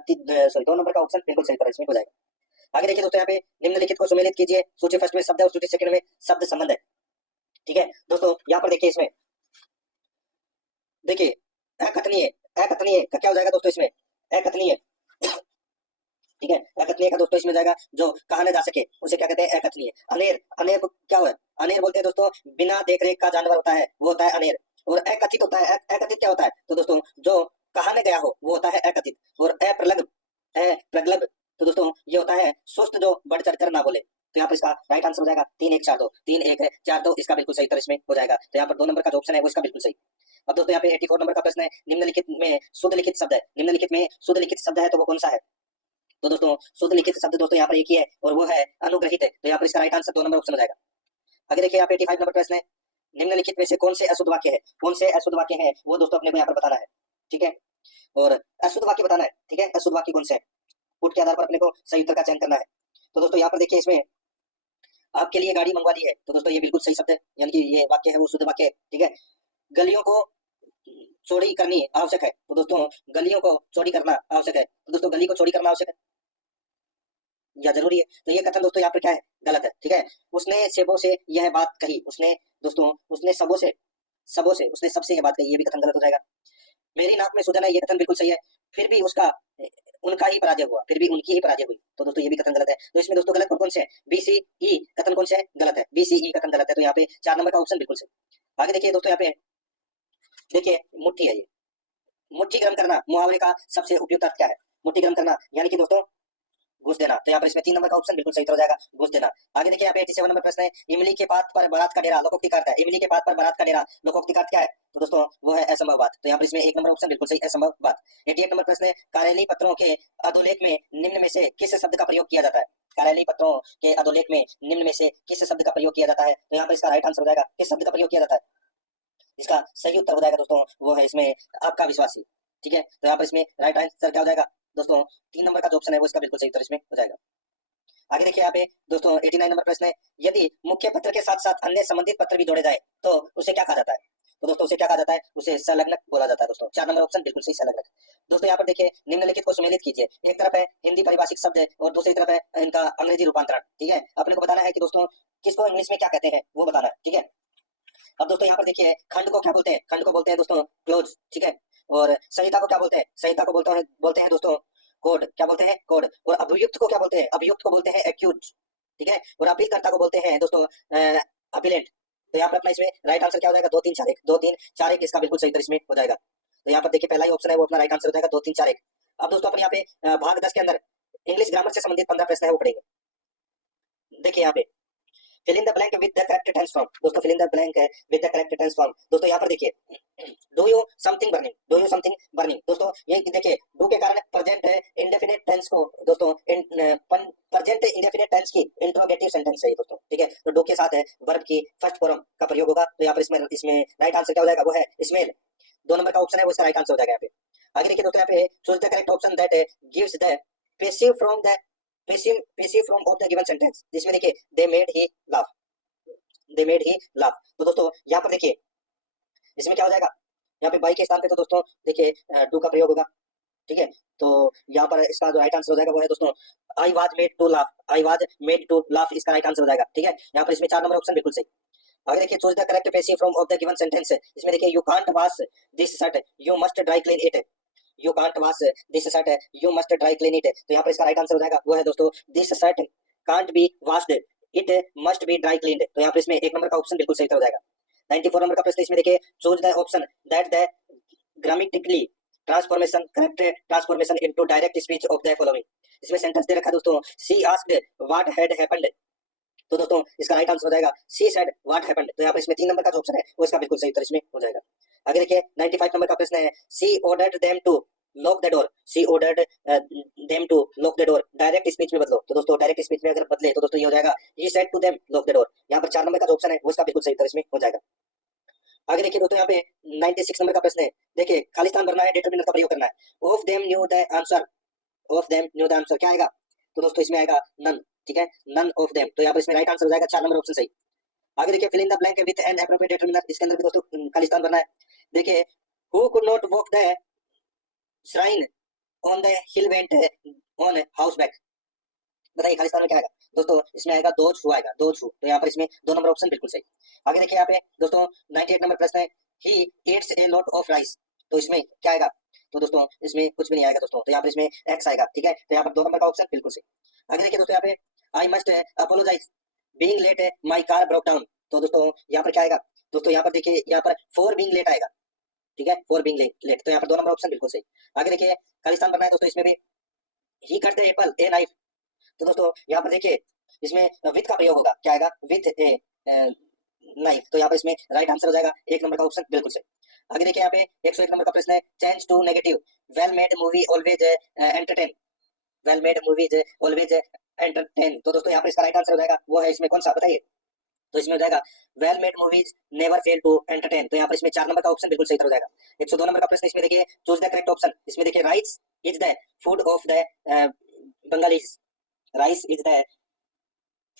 2 नंबर का ऑप्शन बिल्कुल सही इसमें हो जाएगा। आगे देखिए दोस्तों यहाँ पे निम्नलिखित को सुमेलित कीजिए, सूची फर्स्ट में शब्द है और सूची सेकंड में शब्द संबंध है, ठीक है। दोस्तों यहाँ पर देखिए इसमें देखिए अकथनीय, अकथनीय का क्या हो जाएगा दोस्तों? इसमें अकथनीय, ठीक है, अकथनीय का दोस्तों इसमें जाएगा जो कहा न जा सके उसे क्या कहते हैं? अकथनीय। अनेर, अनेर को क्या हुआ? अनेर बोलते हैं दोस्तों बिना देखरेख का जानवर होता है वो होता है अनेर। और अकथित होता है, अकथित क्या होता है? तो दोस्तों जो कहा न गया हो वो होता है अकथित। और अप्रगल्भ, अप्रगल्भ तो दोस्तों ये होता है सुस्त जो बढ़ चढ़ कर ना बोले। तो यहाँ पर इसका राइट राइट आंसर हो जाएगा 3 1 4 2, 3 1 4 2 इसका बिल्कुल सही उत्तर इसमें हो जाएगा। तो यहाँ पर 2 नंबर का जो ऑप्शन है वो इसका बिल्कुल सही। अब दोस्तों यहाँ पे 84 नंबर का प्रश्न है, निम्नलिखित में शुद्ध लिखित शब्द है, निम्नलिखित में शुद्ध लिखित शब्द है तो वो कौन सा है? तो दोस्तों शुद्ध लिखित शब्द दोस्तों यहाँ पर एक ही है और वो है अनुग्रहित है। तो यहाँ पर इसका राइट आंसर 2 नंबर ऑप्शन हो जाएगा। आगे देखिए यहाँ पे 85 नंबर प्रश्न है, निम्नलिखित में से कौन से अशुद्ध वाक्य है, कौन से अशुद्ध वाक्य है वो दोस्तों अपने को यहाँ पर बताना है, ठीक है। और अशुद्ध वाक्य बताना है, ठीक है। अशुद्ध वाक्य कौन से है, पुट के आधार पर अपने को सही उत्तर का चयन करना है। तो दोस्तों यहाँ पर देखिए इसमें आपके लिए गाड़ी मंगवा दी है, तो दोस्तों ये बिल्कुल सही शब्द है, यानी कि ये वाक्य है वो शुद्ध वाक्य है, ठीक है। गलियों को चौड़ी करनी आवश्यक है, तो दोस्तों गलियों को चौड़ी करना आवश्यक है, तो दोस्तों गली को चौड़ी करना आवश्यक है या जरूरी है? तो ये कथन दोस्तों यहाँ पर क्या है, गलत है, ठीक है। उसने सेबों से यह बात कही, उसने दोस्तों उसने सबों से उसने सबसे यह बात कही, ये भी कथन गलत हो जाएगा। मेरी नाक में सूजन है, ये कथन बिल्कुल सही है, फिर भी उनका ही पराजय हुआ, फिर भी उनकी ही पराजय हुई, तो दोस्तों ये भी कथन गलत है। तो इसमें दोस्तों गलत कौन से है, BCE कथन कौन से है, गलत है, BCE कथन गलत है। तो यहाँ पे 4 नंबर का ऑप्शन बिल्कुल सही। आगे देखिए दोस्तों यहाँ पे देखिए मुट्ठी है, ये मुट्ठी गर्म करना मुहावरे का सबसे उपयुक्त अर्थ क्या है? मुट्ठी गर्म करना यानी कि दोस्तों घुस देना। तो यहाँ पर इसमें 3 नंबर का ऑप्शन बिल्कुल सही हो जाएगा, घुस देना। आगे देखिए यहाँ पे 87 नंबर प्रश्न है, इमली के पात पर बारात का डेरा लोकोक्ति का अर्थ है, इमली के पात पर बारात का डेरा लोकोक्ति का अर्थ क्या है? तो दोस्तों वो है असंभव बात। तो यहाँ पर इसमें 1 नंबर ऑप्शन बिल्कुल सही, असंभव बात। 88 नंबर प्रश्न है, कार्यालयीय पत्रों के अधोलेख में निम्न में से किस शब्द का प्रयोग किया जाता है? कार्यालयीय पत्रों के अधोलेख में निम्न में से किस शब्द का प्रयोग किया जाता है? तो यहाँ पर इसका राइट आंसर हो जाएगा, किस शब्द का प्रयोग किया जाता है? इसका सही उत्तर हो जाएगा दोस्तों वो है इसमें आपका विश्वासी, ठीक है। तो यहाँ पर इसमें राइट आंसर क्या हो जाएगा दोस्तों, 3 नंबर का जो ऑप्शन है वो इसका बिल्कुल सही उत्तर इसमें हो जाएगा। आगे देखिए यहाँ पे दोस्तों 89 नंबर प्रश्न है, यदि मुख्य पत्र के साथ साथ अन्य संबंधित पत्र भी जोड़े जाए तो उसे क्या कहा जाता है? तो दोस्तों उसे क्या कहा जाता है? उसे संलग्नक बोला जाता है दोस्तों। 4 नंबर ऑप्शन बिल्कुल सही, संलग्नक। दोस्तों यहाँ पर देखिए निम्नलिखित को सुमेलित कीजिए, एक तरफ है हिंदी परिभाषिक शब्द है और दूसरी तरफ है इनका अंग्रेजी रूपांतरण, ठीक है। अपने को बताना है कि दोस्तों किसको इंग्लिश में क्या कहते हैं वो बताना है, ठीक है। अब दोस्तों यहाँ पर देखिए खंड को क्या बोलते हैं? खंड को बोलते हैं दोस्तों क्लोज, ठीक है। और संहिता को क्या बोलते हैं? संहिता को बोलते हैं दोस्तों कोड, क्या बोलते हैं? कोड। और अभियुक्त को क्या बोलते हैं? अभियुक्त को बोलते हैं एक्यूज, ठीक है। और अपीलकर्ता को बोलते हैं दोस्तों अपीलेंट। तो यहाँ पर अपना इसमें राइट आंसर क्या हो जाएगा? 2 3 4 1, 2 3 4 1 इसका बिल्कुल सही उत्तर इसमें हो जाएगा। तो यहाँ पर देखिए पहला ही ऑप्शन है वो अपना राइट आंसर हो जाएगा 2 3 4 1। अब दोस्तों अपन यहाँ पे भाग 10 के अंदर इंग्लिश ग्रामर से संबंधित 15 प्रश्न है वो पढ़ेंगे। देखिए यहाँ पे fill in the blank with the correct tense form, दोस्तों fill in the blank है with the correct tense form। दोस्तों यहाँ पर देखिए do you something burning, do you something burning। दोस्तों ये देखिए do के कारण प्रेजेंट इंडेफिनिट टेंस को दोस्तों प्रेजेंट इंडेफिनिट टेंस की इंट्रोगेटिव सेंटेंस है दोस्तों, ठीक है। तो do के साथ है वर्ब की फर्स्ट फॉर्म का प्रयोग होगा। तो यहाँ पर इसमें राइट आंसर क्या हो जाएगा? वो है स्मेल। 2 नंबर का ऑप्शन है वो इसका राइट आंसर हो जाएगा यहाँ पे। आगे देखिए दोस्तों यहाँ पे choose the correct option that gives the passive from of the given sentence, जिसमें देखिए दे मेड ही लाफ। तो दोस्तों यहाँ पर देखिए इसमें क्या हो जाएगा? यहाँ पे बाई के स्थान पे तो दोस्तों देखिए डू का प्रयोग होगा, ठीक है। तो यहाँ पर इसका जो राइट आंसर हो जाएगा वो है दोस्तों I was made to laugh, इसका राइट आंसर हो जाएगा, ठीक है। यहाँ पर इसमें 4 नंबर ऑप्शन बिल्कुल सही। आगे देखिए choose the correct passive from of the given sentence, इसमें देखिए you can't wash this shirt you must dry clean it, you can't wash this shirt you must dry clean it. तो यहाँ पर इसका राइट आंसर हो जाएगा वो है दोस्तों this shirt can't be washed it must be dry cleaned. तो यहाँ पर इसमें 1 नंबर का ऑप्शन बिल्कुल सही हो जाएगा। 94 नंबर का प्रश्न इसमें देखिए choose the option that the grammatically correct transformation into direct speech of the following. इसमें सेंटेंस दे रखा दोस्तों she asked what had happened, तो दोस्तों इसका राइट आंसर हो जाएगा शी सेड व्हाट हैपेंड। तो यहाँ पर इसमें 3 नंबर का जो ऑप्शन है वो इसका बिल्कुल सही उत्तर इसमें हो जाएगा। आगे देखिए 95 नंबर का प्रश्न है she ordered them to lock the door, she ordered them to lock the door, direct speech में बदलो। तो दोस्तों डायरेक्ट स्पीच में अगर बदले तो दोस्तों ये हो जाएगा he said to them lock the door. यहाँ पर 4 नंबर का जो ऑप्शन है वो इसका बिल्कुल सही उत्तर इसमें हो जाएगा। आगे देखिए दोस्तों यहाँ पे 96 नंबर का प्रश्न है, देखिए खाली स्थान भरना है, डिटरमिनर का प्रयोग करना है। Of them new the answer, of them new the answer क्या आएगा? तो दोस्तों इसमें आएगा नन, ठीक है, नन ऑफ देम। तो यहाँ पर इसमें राइट आंसर हो जाएगा 4 नंबर ऑप्शन सही। आगे देखिए fill in the blank with an appropriate determiner, इसके अंदर भी दोस्तों खाली स्थान भरना है। देखिए who could not walk the shrine on the hill went on house back, बताइए खाली स्थान में क्या आएगा? दोस्तों इसमें आएगा दोज हु आएगा, दोज हु। तो यहाँ पर इसमें 2 नंबर ऑप्शन बिल्कुल सही। आगे देखिए यहाँ पे दोस्तों 98 नंबर प्रश्न है he eats a lot of rice, तो इसमें क्या आएगा? तो दोस्तों इसमें कुछ भी नहीं आएगा दोस्तों, तो यहाँ पर इसमें एक्स आएगा, ठीक है। तो यहाँ पर 2 नंबर का ऑप्शन बिल्कुल सही। आगे देखिए दोस्तों यहाँ पे I must apologise being late my car broke down, तो दोस्तों यहाँ पर क्या आएगा? दोस्तों यहाँ पर देखिए यहाँ पर फॉर बीइंग लेट आएगा, ठीक है, फॉर बीइंग लेट। तो यहाँ पर 2 नंबर ऑप्शन बिल्कुल सही। आगे देखिए खाली स्थान भरना है दोस्तों, इसमें भी he cut the apple a knife, तो दोस्तों यहाँ पर देखिए इसमें विथ का प्रयोग होगा, क्या आएगा, विथ ए नाइफ। तो यहाँ पर इसमें राइट आंसर हो जाएगा 1 नंबर का ऑप्शन बिल्कुल सही। आगे देखिए यहाँ पे 101 नंबर का प्रश्न है, change to negative, well made movie always entertain, well made movies always entertain. तो दोस्तों यहाँ पर इसका राइट आंसर हो जाएगा, वो है इसमें कौन सा बताइए, तो इसमें हो जाएगा well made movies never fail to entertain. तो यहाँ पर इसमें 4 नंबर का ऑप्शन बिल्कुल सही हो जाएगा। 102 नंबर का प्रश्न इसमें देखिए, चूज द करेक्ट ऑप्शन। इसमें देखिए rice is the food of the Bengalis, rice is the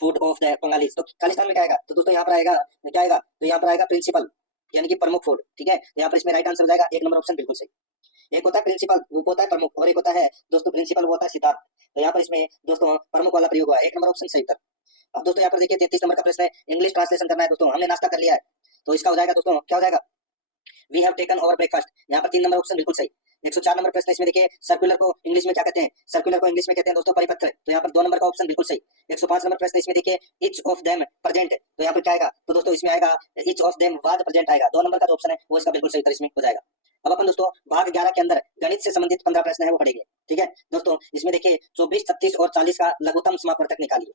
food of the Bengalis. तो खालिस्तान में क्या आएगा, तो दोस्तों यहाँ पर आएगा क्या आएगा, तो यहाँ पर आएगा प्रिंसिपल, यानी कि प्रमुख फूड। ठीक है, तो यहाँ पर इसमें राइट आंसर हो जाएगा 1 नंबर ऑप्शन बिल्कुल सही। एक होता है प्रिंसिपल, वो होता है प्रमुख, और एक होता है दोस्तों प्रिंसिपल, वो होता है सिद्धार्थ। तो यहाँ पर इसमें दोस्तों प्रमुख वाला प्रयोग हुआ है, 1 नंबर ऑप्शन सही उत्तर। अब दोस्तों यहाँ पर देखिए 33 नंबर का प्रश्न है, इंग्लिश ट्रांसलेशन करना है दोस्तों, हमने नाश्ता कर लिया है, तो इसका हो जाएगा दोस्तों, क्या हो जाएगा, we have taken over breakfast. यहाँ पर 3 नंबर ऑप्शन बिल्कुल सही। 104 नंबर प्रश्न इसमें देखिए, सर्कुलर को इंग्लिश में क्या कहते हैं, सर्कुलर को इंग्लिश में कहते हैं दोस्तों परिपत्र। तो यहाँ पर 2 नंबर का ऑप्शन बिल्कुल सही। 105 नंबर प्रश्न इसमें देखिए, ईच ऑफ देम प्रेजेंट। तो यहाँ पर क्या आएगा, तो दोस्तों इसमें आएगा each of them was present आएगा। 2 नंबर का जो ऑप्शन है वो इसका बिल्कुल सही उत्तर इसमें हो जाएगा। अब अपन दोस्तों भाग 11 के अंदर गणित से संबंधित 15 प्रश्न है वो पढ़ेंगे। ठीक है दोस्तों, इसमें देखिए 24, 36 और 40 का लघुत्तम समापवर्तक निकालिए।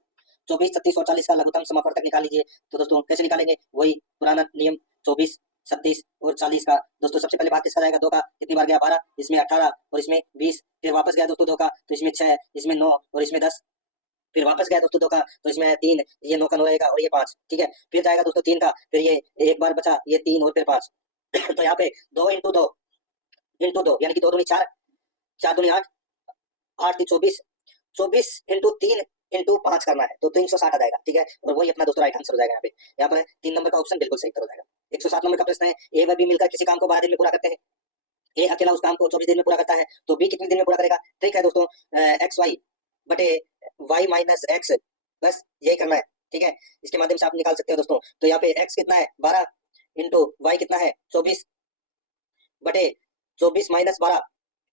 24, 36 और 40 का लघुत्तम समापवर्तक निकाल लीजिए। तो दोस्तों कैसे निकालेंगे, वही पुराना नियम, 24, 36 और 40 का। दोस्तों सबसे पहले बात किसका जाएगा, 2 का, कितनी बार गया 12, इसमें 18 और इसमें 20, फिर वापस गया दोस्तों 2 का, तो इसमें 6, इसमें 9 और इसमें 10, फिर वापस गया दोस्तों 2 का, तो इसमें 3, ये 9 का 9 रहेगा और ये 5। ठीक है, फिर जाएगा दोस्तों 3 का, फिर ये एक बार बचा, ये 3 और फिर 5। तो यहाँ पे 2 इंटू 2 यानी कि 2 दूनी 4, 4 दूनी 8, 8 3 24, 24 इंटू 3 इंटू 5 करना है, तो 360 आ जाएगा। ठीक है, और वही अपना दोस्तों राइट आंसर हो जाएगा। यहाँ पर 3 नंबर का ऑप्शन बिल्कुल सही हो जाएगा। 107 नंबर का प्रश्न है, ए व बी मिलकर किसी काम को 12 दिन में पूरा करते हैं, ए अकेला उस काम को 24 दिन में पूरा करता है, तो बी कितने दिन में पूरा करेगा। ठीक है दोस्तों, एक्स वाई बटे वाई माइनस एक्स, बस यही करना है। ठीक है, इसके माध्यम से आप निकाल सकते हो दोस्तों। तो यहाँ पे एक्स कितना है 12 इंटू वाई कितना है 24 बटे 24 माइनस 12,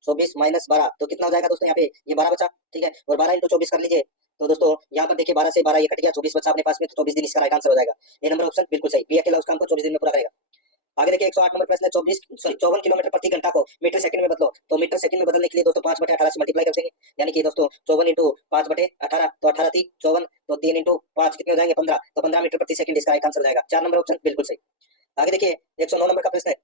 24 माइनस 12, तो कितना हो जाएगा दोस्तों, यहाँ पे ये 12 बचा। ठीक है, और 12 इंटू 24 कर लीजिए। तो दोस्तों यहाँ पर देखिए 12 से 12 ये कट गया, 24 बचा अपने पास में, तो 24 दिन इसका राइट आंसर हो जाएगा। ये नंबर ऑप्शन बिल्कुल सही, बी अकेला उस काम को 24 दिन में पूरा करेगा। आगे देखिए 108 नंबर प्रश्न है, 54 किलोमीटर प्रति घंटा को मीटर सेकंड में बदलो। तो मीटर सेकंड में बदलने के लिए दोस्तों 5 बटे 18 से मल्टीप्लाई कर देंगे, यानी कि दोस्तों 54 इंटू 5 बटे 18, तो 18 3 54, तो 3 इंटू 5 कितने हो जाएंगे 15, तो 15 मीटर प्रति सेकंड इसका राइट आंसर हो जाएगा। 4 नंबर ऑप्शन बिल्कुल सही। आगे देखिए 109 नंबर का प्रश्न है,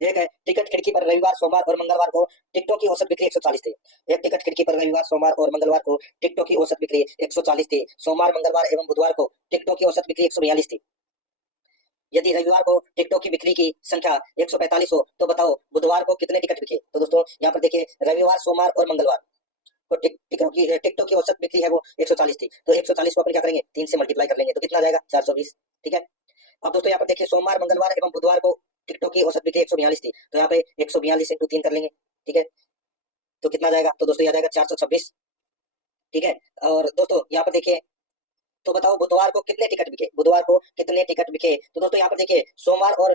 एक है टिकट खिड़की पर रविवार, सोमवार और मंगलवार को टिकटों की औसत बिक्री 140 थी। एक टिकट खिड़की पर रविवार, सोमवार और मंगलवार को टिकटों की औसत बिक्री 140 थी। सोमवार, मंगलवार एवं बुधवार को टिकटों की औसत बिक्री 142 थी। यदि रविवार को टिकटों की बिक्री की संख्या 145 हो, तो बताओ बुधवार को कितने टिकट बिके। तो दोस्तों यहाँ पर देखिए रविवार, सोमवार और मंगलवार को टिकटों की औसत बिक्री है वो 140 थी, तो 140 को अपन क्या करेंगे 3 से मल्टीप्लाई कर लेंगे, तो कितना जाएगा 420। ठीक है, अब दोस्तों यहाँ पर देखिए सोमवार, मंगलवार एवं बुधवार को टिकटों की औसत बिक्री 142 थी, तो यहाँ पे 142 इंटू 3 कर लेंगे। ठीक है, तो कितना जाएगा, तो दोस्तों यह जाएगा 426। ठीक है, और दोस्तों यहाँ पर देखिए, तो बताओ बुधवार को कितने टिकट बिके, बुधवार को कितने टिकट बिके। तो दोस्तों यहाँ पर देखिए सोमवार और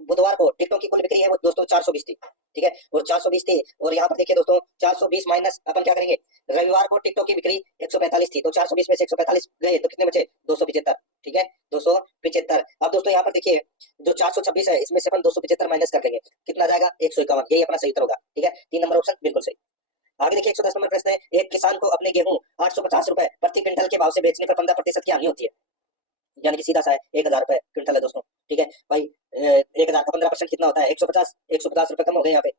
बुधवार को टिकटों की कुल बिक्री है वो दोस्तों 420 थी। ठीक है, और 420 थी, और यहाँ पर देखिए दोस्तों 420 माइनस अपन क्या करेंगे, रविवार को टिकटों की बिक्री 145 थी, तो 420 में से 145 गए तो कितने बचे 275। ठीक है, 275। अब दोस्तों यहाँ पर देखिए जो 426 है इसमें से अपन 275 माइनस कर लेंगे, कितना जाएगा 151, यही अपना सही उत्तर होगा। ठीक है, 3 नंबर ऑप्शन बिल्कुल सही। आगे देखिए 110 नंबर प्रश्न है, एक किसान को अपने गेहूं 850 रुपए प्रति क्विंटल के भाव से बेचने पर 15% की हानि होती है, यानी कि सीधा सा है 1000 रुपए क्विंटल है दोस्तों। ठीक है भाई, 1000 का 15% कितना होता है 150 रुपए कम हो गए यहाँ पे।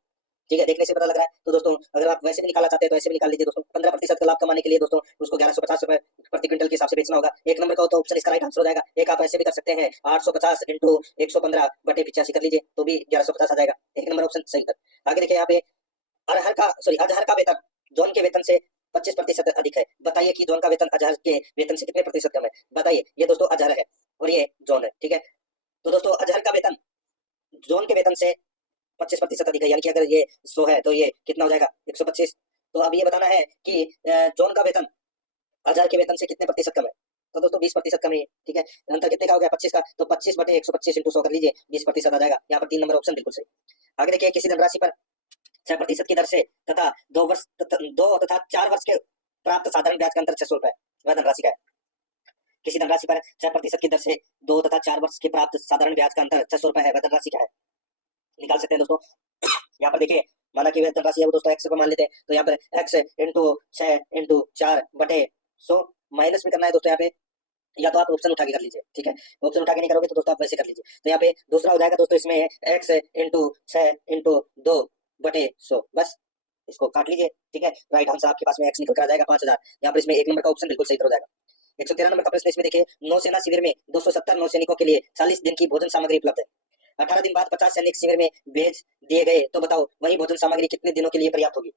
ठीक है, देखने से पता लग रहा है। तो दोस्तों अगर आप वैसे भी निकालना चाहते हैं तो ऐसे भी निकाल लीजिए दोस्तों। 15% का लाभ कमाने के लिए दोस्तों उसको 1150 रुपए प्रति क्विंटल के हिसाब से बेचना होगा। 1 नंबर का हो तो ऑप्शन इसका राइट आंसर हो जाएगा। एक आप ऐसे भी कर सकते हैं 850 इंटू 115 बटे 85 कर लीजिए, तो भी 1150 आ जाएगा। 1 नंबर ऑप्शन सही कर। आगे देखिए यहाँ पे अजहर का वेतन जॉन के वेतन से 25% अधिक है, बताइए कि जॉन का वेतन अजहर के वेतन से कितने प्रतिशत कम है। बताइए, ये दोस्तों अजहर है और ये जॉन है। ठीक है, तो दोस्तों अजहर का वेतन जॉन के वेतन से 25% अधिक है, यानी कि अगर ये 100 है तो ये कितना हो जाएगा 125। तो अब ये बताना है कि जॉन का वेतन अजहर के वेतन से कितने प्रतिशत कम है। तो दोस्तों 20% कम है। ठीक है, अंतर कितने का हो गया 25 का, तो 25 बटे 125 इंटू 100 कर लीजिए, 20% आ जाएगा। यहाँ पर 3 नंबर ऑप्शन बिल्कुल सही। आगे देखिए किसी धनराशि पर 6% की दर से तथा 2 तथा 4 वर्ष के प्राप्त साधारण ब्याज का अंतर 600 रुपए, वह धनराशि का है। किसी धनराशि पर 6% की दर से 2 तथा 4 वर्ष के प्राप्त साधारण ब्याज का अंतर 600 रुपए है, वह धनराशि क्या है, निकाल सकते हैं दोस्तों। यहाँ पर देखिए माना कि वह धनराशि है वो दोस्तों x को मान लेते हैं, तो यहाँ पर x इंटू 6 इंटू 4 बटे 100 माइनस में करना है दोस्तों यहाँ पे, या तो आप ऑप्शन उठा के कर लीजिए, ठीक है। ऑप्शन उठा के नहीं करोगे तो दोस्तों आप वैसे कर लीजिए। तो यहाँ पे दूसरा हो जाएगा दोस्तों, इसमें x इंटू 6 इंटू 2/100, बस इसको काट लीजिए, ठीक है। राइट आंसर आपके पास में x निकल कर आ जाएगा 5000। यहाँ पर इसमें 1 नंबर का ऑप्शन बिल्कुल सही हो जाएगा। 113 नंबर का प्रश्न इसमें देखिए, नौसेना शिविर में 270 नौसैनिकों के लिए 40 दिन की भोजन सामग्री उपलब्ध है। 18 दिन बाद 50 सैनिक शिविर में भेज दिए गए, तो बताओ वही भोजन सामग्री कितने दिनों के लिए पर्याप्त होगी।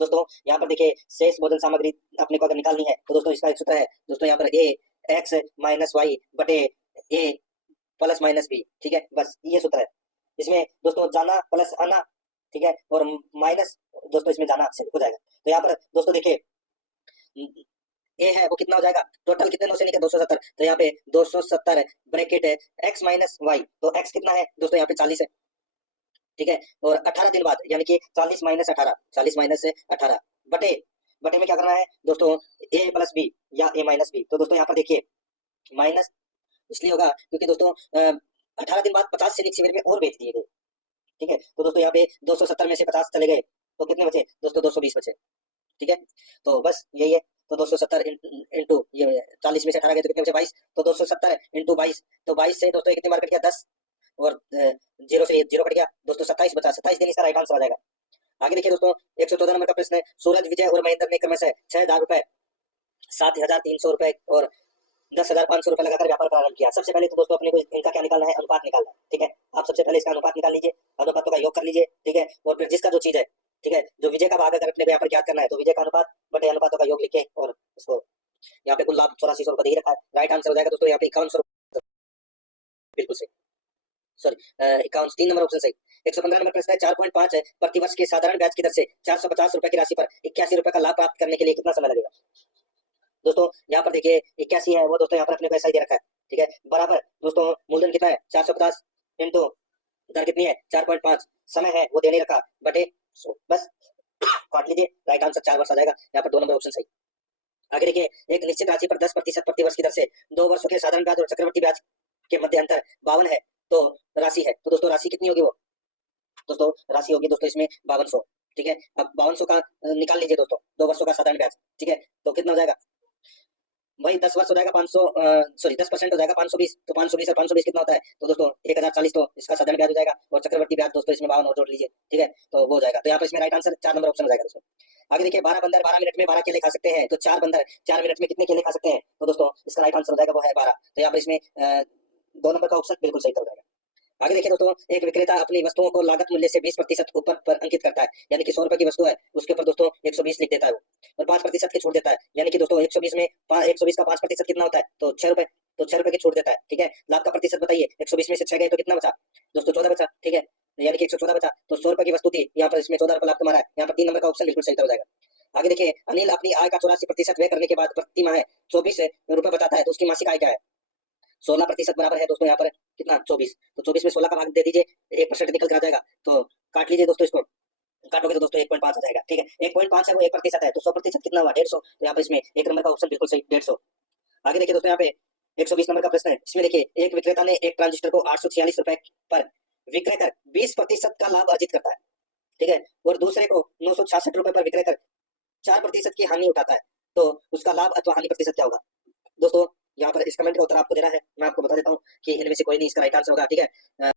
दोस्तों यहाँ पर देखिए, शेष भोजन सामग्री अपने को अगर निकालनी है तो दोस्तों इसका एक सूत्र है दोस्तों, यहाँ पर a x माइनस वाई बटे a प्लस माइनस बी, ठीक है। बस ये सूत्र है। इसमें दोस्तों जाना प्लस आना, ठीक है, और माइनस दोस्तों इसमें जाना से हो जाएगा। तो यहाँ पर दोस्तों देखिए, ए है वो कितना हो जाएगा, टोटल कितने नौसैनिक है 270, तो यहाँ पे 270 ब्रैकेट है x माइनस वाई, तो x कितना है दोस्तों यहाँ पे 40 है, ठीक है। और 18 दिन बाद यानी कि 40 माइनस 18, 40 माइनस 18 बटे बटे में क्या करना है दोस्तों, a प्लस बी या a माइनस बी। तो दोस्तों यहाँ पर देखिए माइनस इसलिए होगा क्योंकि दोस्तों 18 दिन बाद 50 सैनिक शिविर में और भेज दिए गए, ठीक है। तो दोस्तों यहाँ पे 270 में से 50 चले गए तो कितने बचे दोस्तों, 220 बचे, ठीक है। तो बस यही है। तो 270 इंटू ये 40 में से 18 गए तो कितने बचे 22, तो 270 इंटू 22, तो 22 से दोस्तों कितने मार कट गया 10, और 0 से 0 कट गया दोस्तों, 27 बचा। 27 दिन इसका राइट आंसर आ जाएगा। आगे देखिए दोस्तों, 114 नंबर का प्रश्न है, सूरज, विजय और महेंद्र ने क्रमशः 6000 रुपए, 7300 रुपए और 10500 रुपए लगाकर व्यापार प्रारंभ किया। सबसे पहले तो दोस्तों अपने को इनका क्या निकालना है, अनुपात निकालना है, ठीक है। आप सबसे पहले इसका अनुपात निकाल लीजिए, अनुपातों का योग कर लीजिए, ठीक है। और फिर जिसका जो चीज है, ठीक है, जो विजय का भाग अगर अपने को यहाँ पर ज्ञात करना है तो विजय का अनुपात बटे अनुपातों का योग लिखे, और इसको यहाँ पे कुल लाभ 8400 रुपए दे रखा है। राइट आंसर हो जाएगा दोस्तों यहाँ पे 5100, बिल्कुल सही, सॉरी 51, 3 नंबर ऑप्शन सही। 115 नंबर प्रश्न है, 4.5 है प्रतिवर्ष के साधारण ब्याज की दर से 450 रुपए की राशि पर 81 रुपए का लाभ प्राप्त करने के लिए कितना समय लगेगा। दोस्तों यहाँ पर देखिए 81 है वो दोस्तों यहाँ पर अपने को ऐसा ही दे रखा है, ठीक है, बराबर दोस्तों मूलधन कितना है 450 इंटू दर कितनी है 4.5, समय है वो देने रखा बटे 100, बस काट लीजिए। राइट आंसर 4 वर्ष आ जाएगा। यहाँ पर 2 नंबर ऑप्शन सही। आगे देखिए, एक निश्चित राशि पर 10% प्रतिवर्ष की दर से 2 वर्षों के साधारण ब्याज और चक्रवर्ती ब्याज के मध्य अंतर 52 है, तो राशि है, तो दोस्तों राशि कितनी होगी वो दोस्तों, राशि होगी दोस्तों इसमें 5200, ठीक है। अब 5200 का निकाल लीजिए दोस्तों, 2 वर्षों का साधारण ब्याज, ठीक है, तो कितना हो जाएगा भाई 10 वर्ष हो जाएगा 500, सॉरी 10% हो जाएगा 520, तो 520 और 520 कितना होता है तो दोस्तों 1040, तो इसका साधारण ब्याज हो जाएगा, और चक्रवर्ती ब्याज दोस्तों इसमें 52 और जोड़ लीजिए, ठीक है, तो वो हो जाएगा। तो यहाँ पर इसमें राइट आंसर 4 नंबर ऑप्शन हो जाएगा दोस्तों। आगे देखिए, 12 बंदर 12 मिनट में 12 केले खा सकते हैं, तो 4 बंदर 4 मिनट में कितने केले खा सकते हैं, तो दोस्तों इसका राइट आंसर हो जाएगा वो है 12। तो यहाँ पर इसमें 2 नंबर का ऑप्शन बिल्कुल सही हो जाएगा। आगे देखिए दोस्तों, एक विक्रेता अपनी वस्तुओं को लागत मूल्य से 20% ऊपर पर अंकित करता है, यानी कि 100 रुपए की वस्तु है उसके ऊपर दोस्तों 120 लिख देता है वो, और 5% की छूट देता है, यानी कि दोस्तों 120 में 120 का 5% कितना होता है तो 6 रुपए, तो 6 रुपए की छूट देता है, ठीक है। लाभ का प्रतिशत बताइए, 120 में से 6 गए तो कितना बचा दोस्तों 14 बचा, ठीक है, यानी कि 114 बचा, तो 100 रुपए की वस्तु थी, यहाँ पर इसमें 14 रुपए लाभ कमा रहा है। यहाँ पर 3 नंबर का ऑप्शन बिल्कुल सही हो जाएगा। आगे देखिए, अनिल अपनी आय का 84% व्यय करने के बाद प्रति माह 24 रुपए बताता है, तो उसकी मासिक आय क्या है, 16% बराबर है दोस्तों यहाँ पर कितना 24, तो 24 में 16 का भाग दे दीजिए, 1% निकल कर आ जाएगा, तो काट लीजिए दोस्तों, इसको काटोगे तो दोस्तों 1.5 आ जाएगा, ठीक है। 1.5 है वो 1% है, तो 100% कितना हुआ 150, तो यहाँ पर इसमें 1 नंबर का ऑप्शन बिल्कुल सही 150। आगे देखिए दोस्तों, यहाँ पे 120 नंबर का प्रश्न है, इसमें देखिए एक विक्रेता ने एक ट्रांजिस्टर को 846 रुपए पर विक्रय कर 20% का लाभ अर्जित करता है, ठीक है, और दूसरे को 966 रुपए पर विक्रय कर 4% की हानि उठाता है, तो उसका लाभ अथवा हानि प्रतिशत क्या होगा दोस्तों। यहाँ पर इस कमेंट का उत्तर आपको देना है, मैं आपको बता देता हूँ कि इनमें से कोई नहीं इसका राइट आंसर होगा, ठीक है।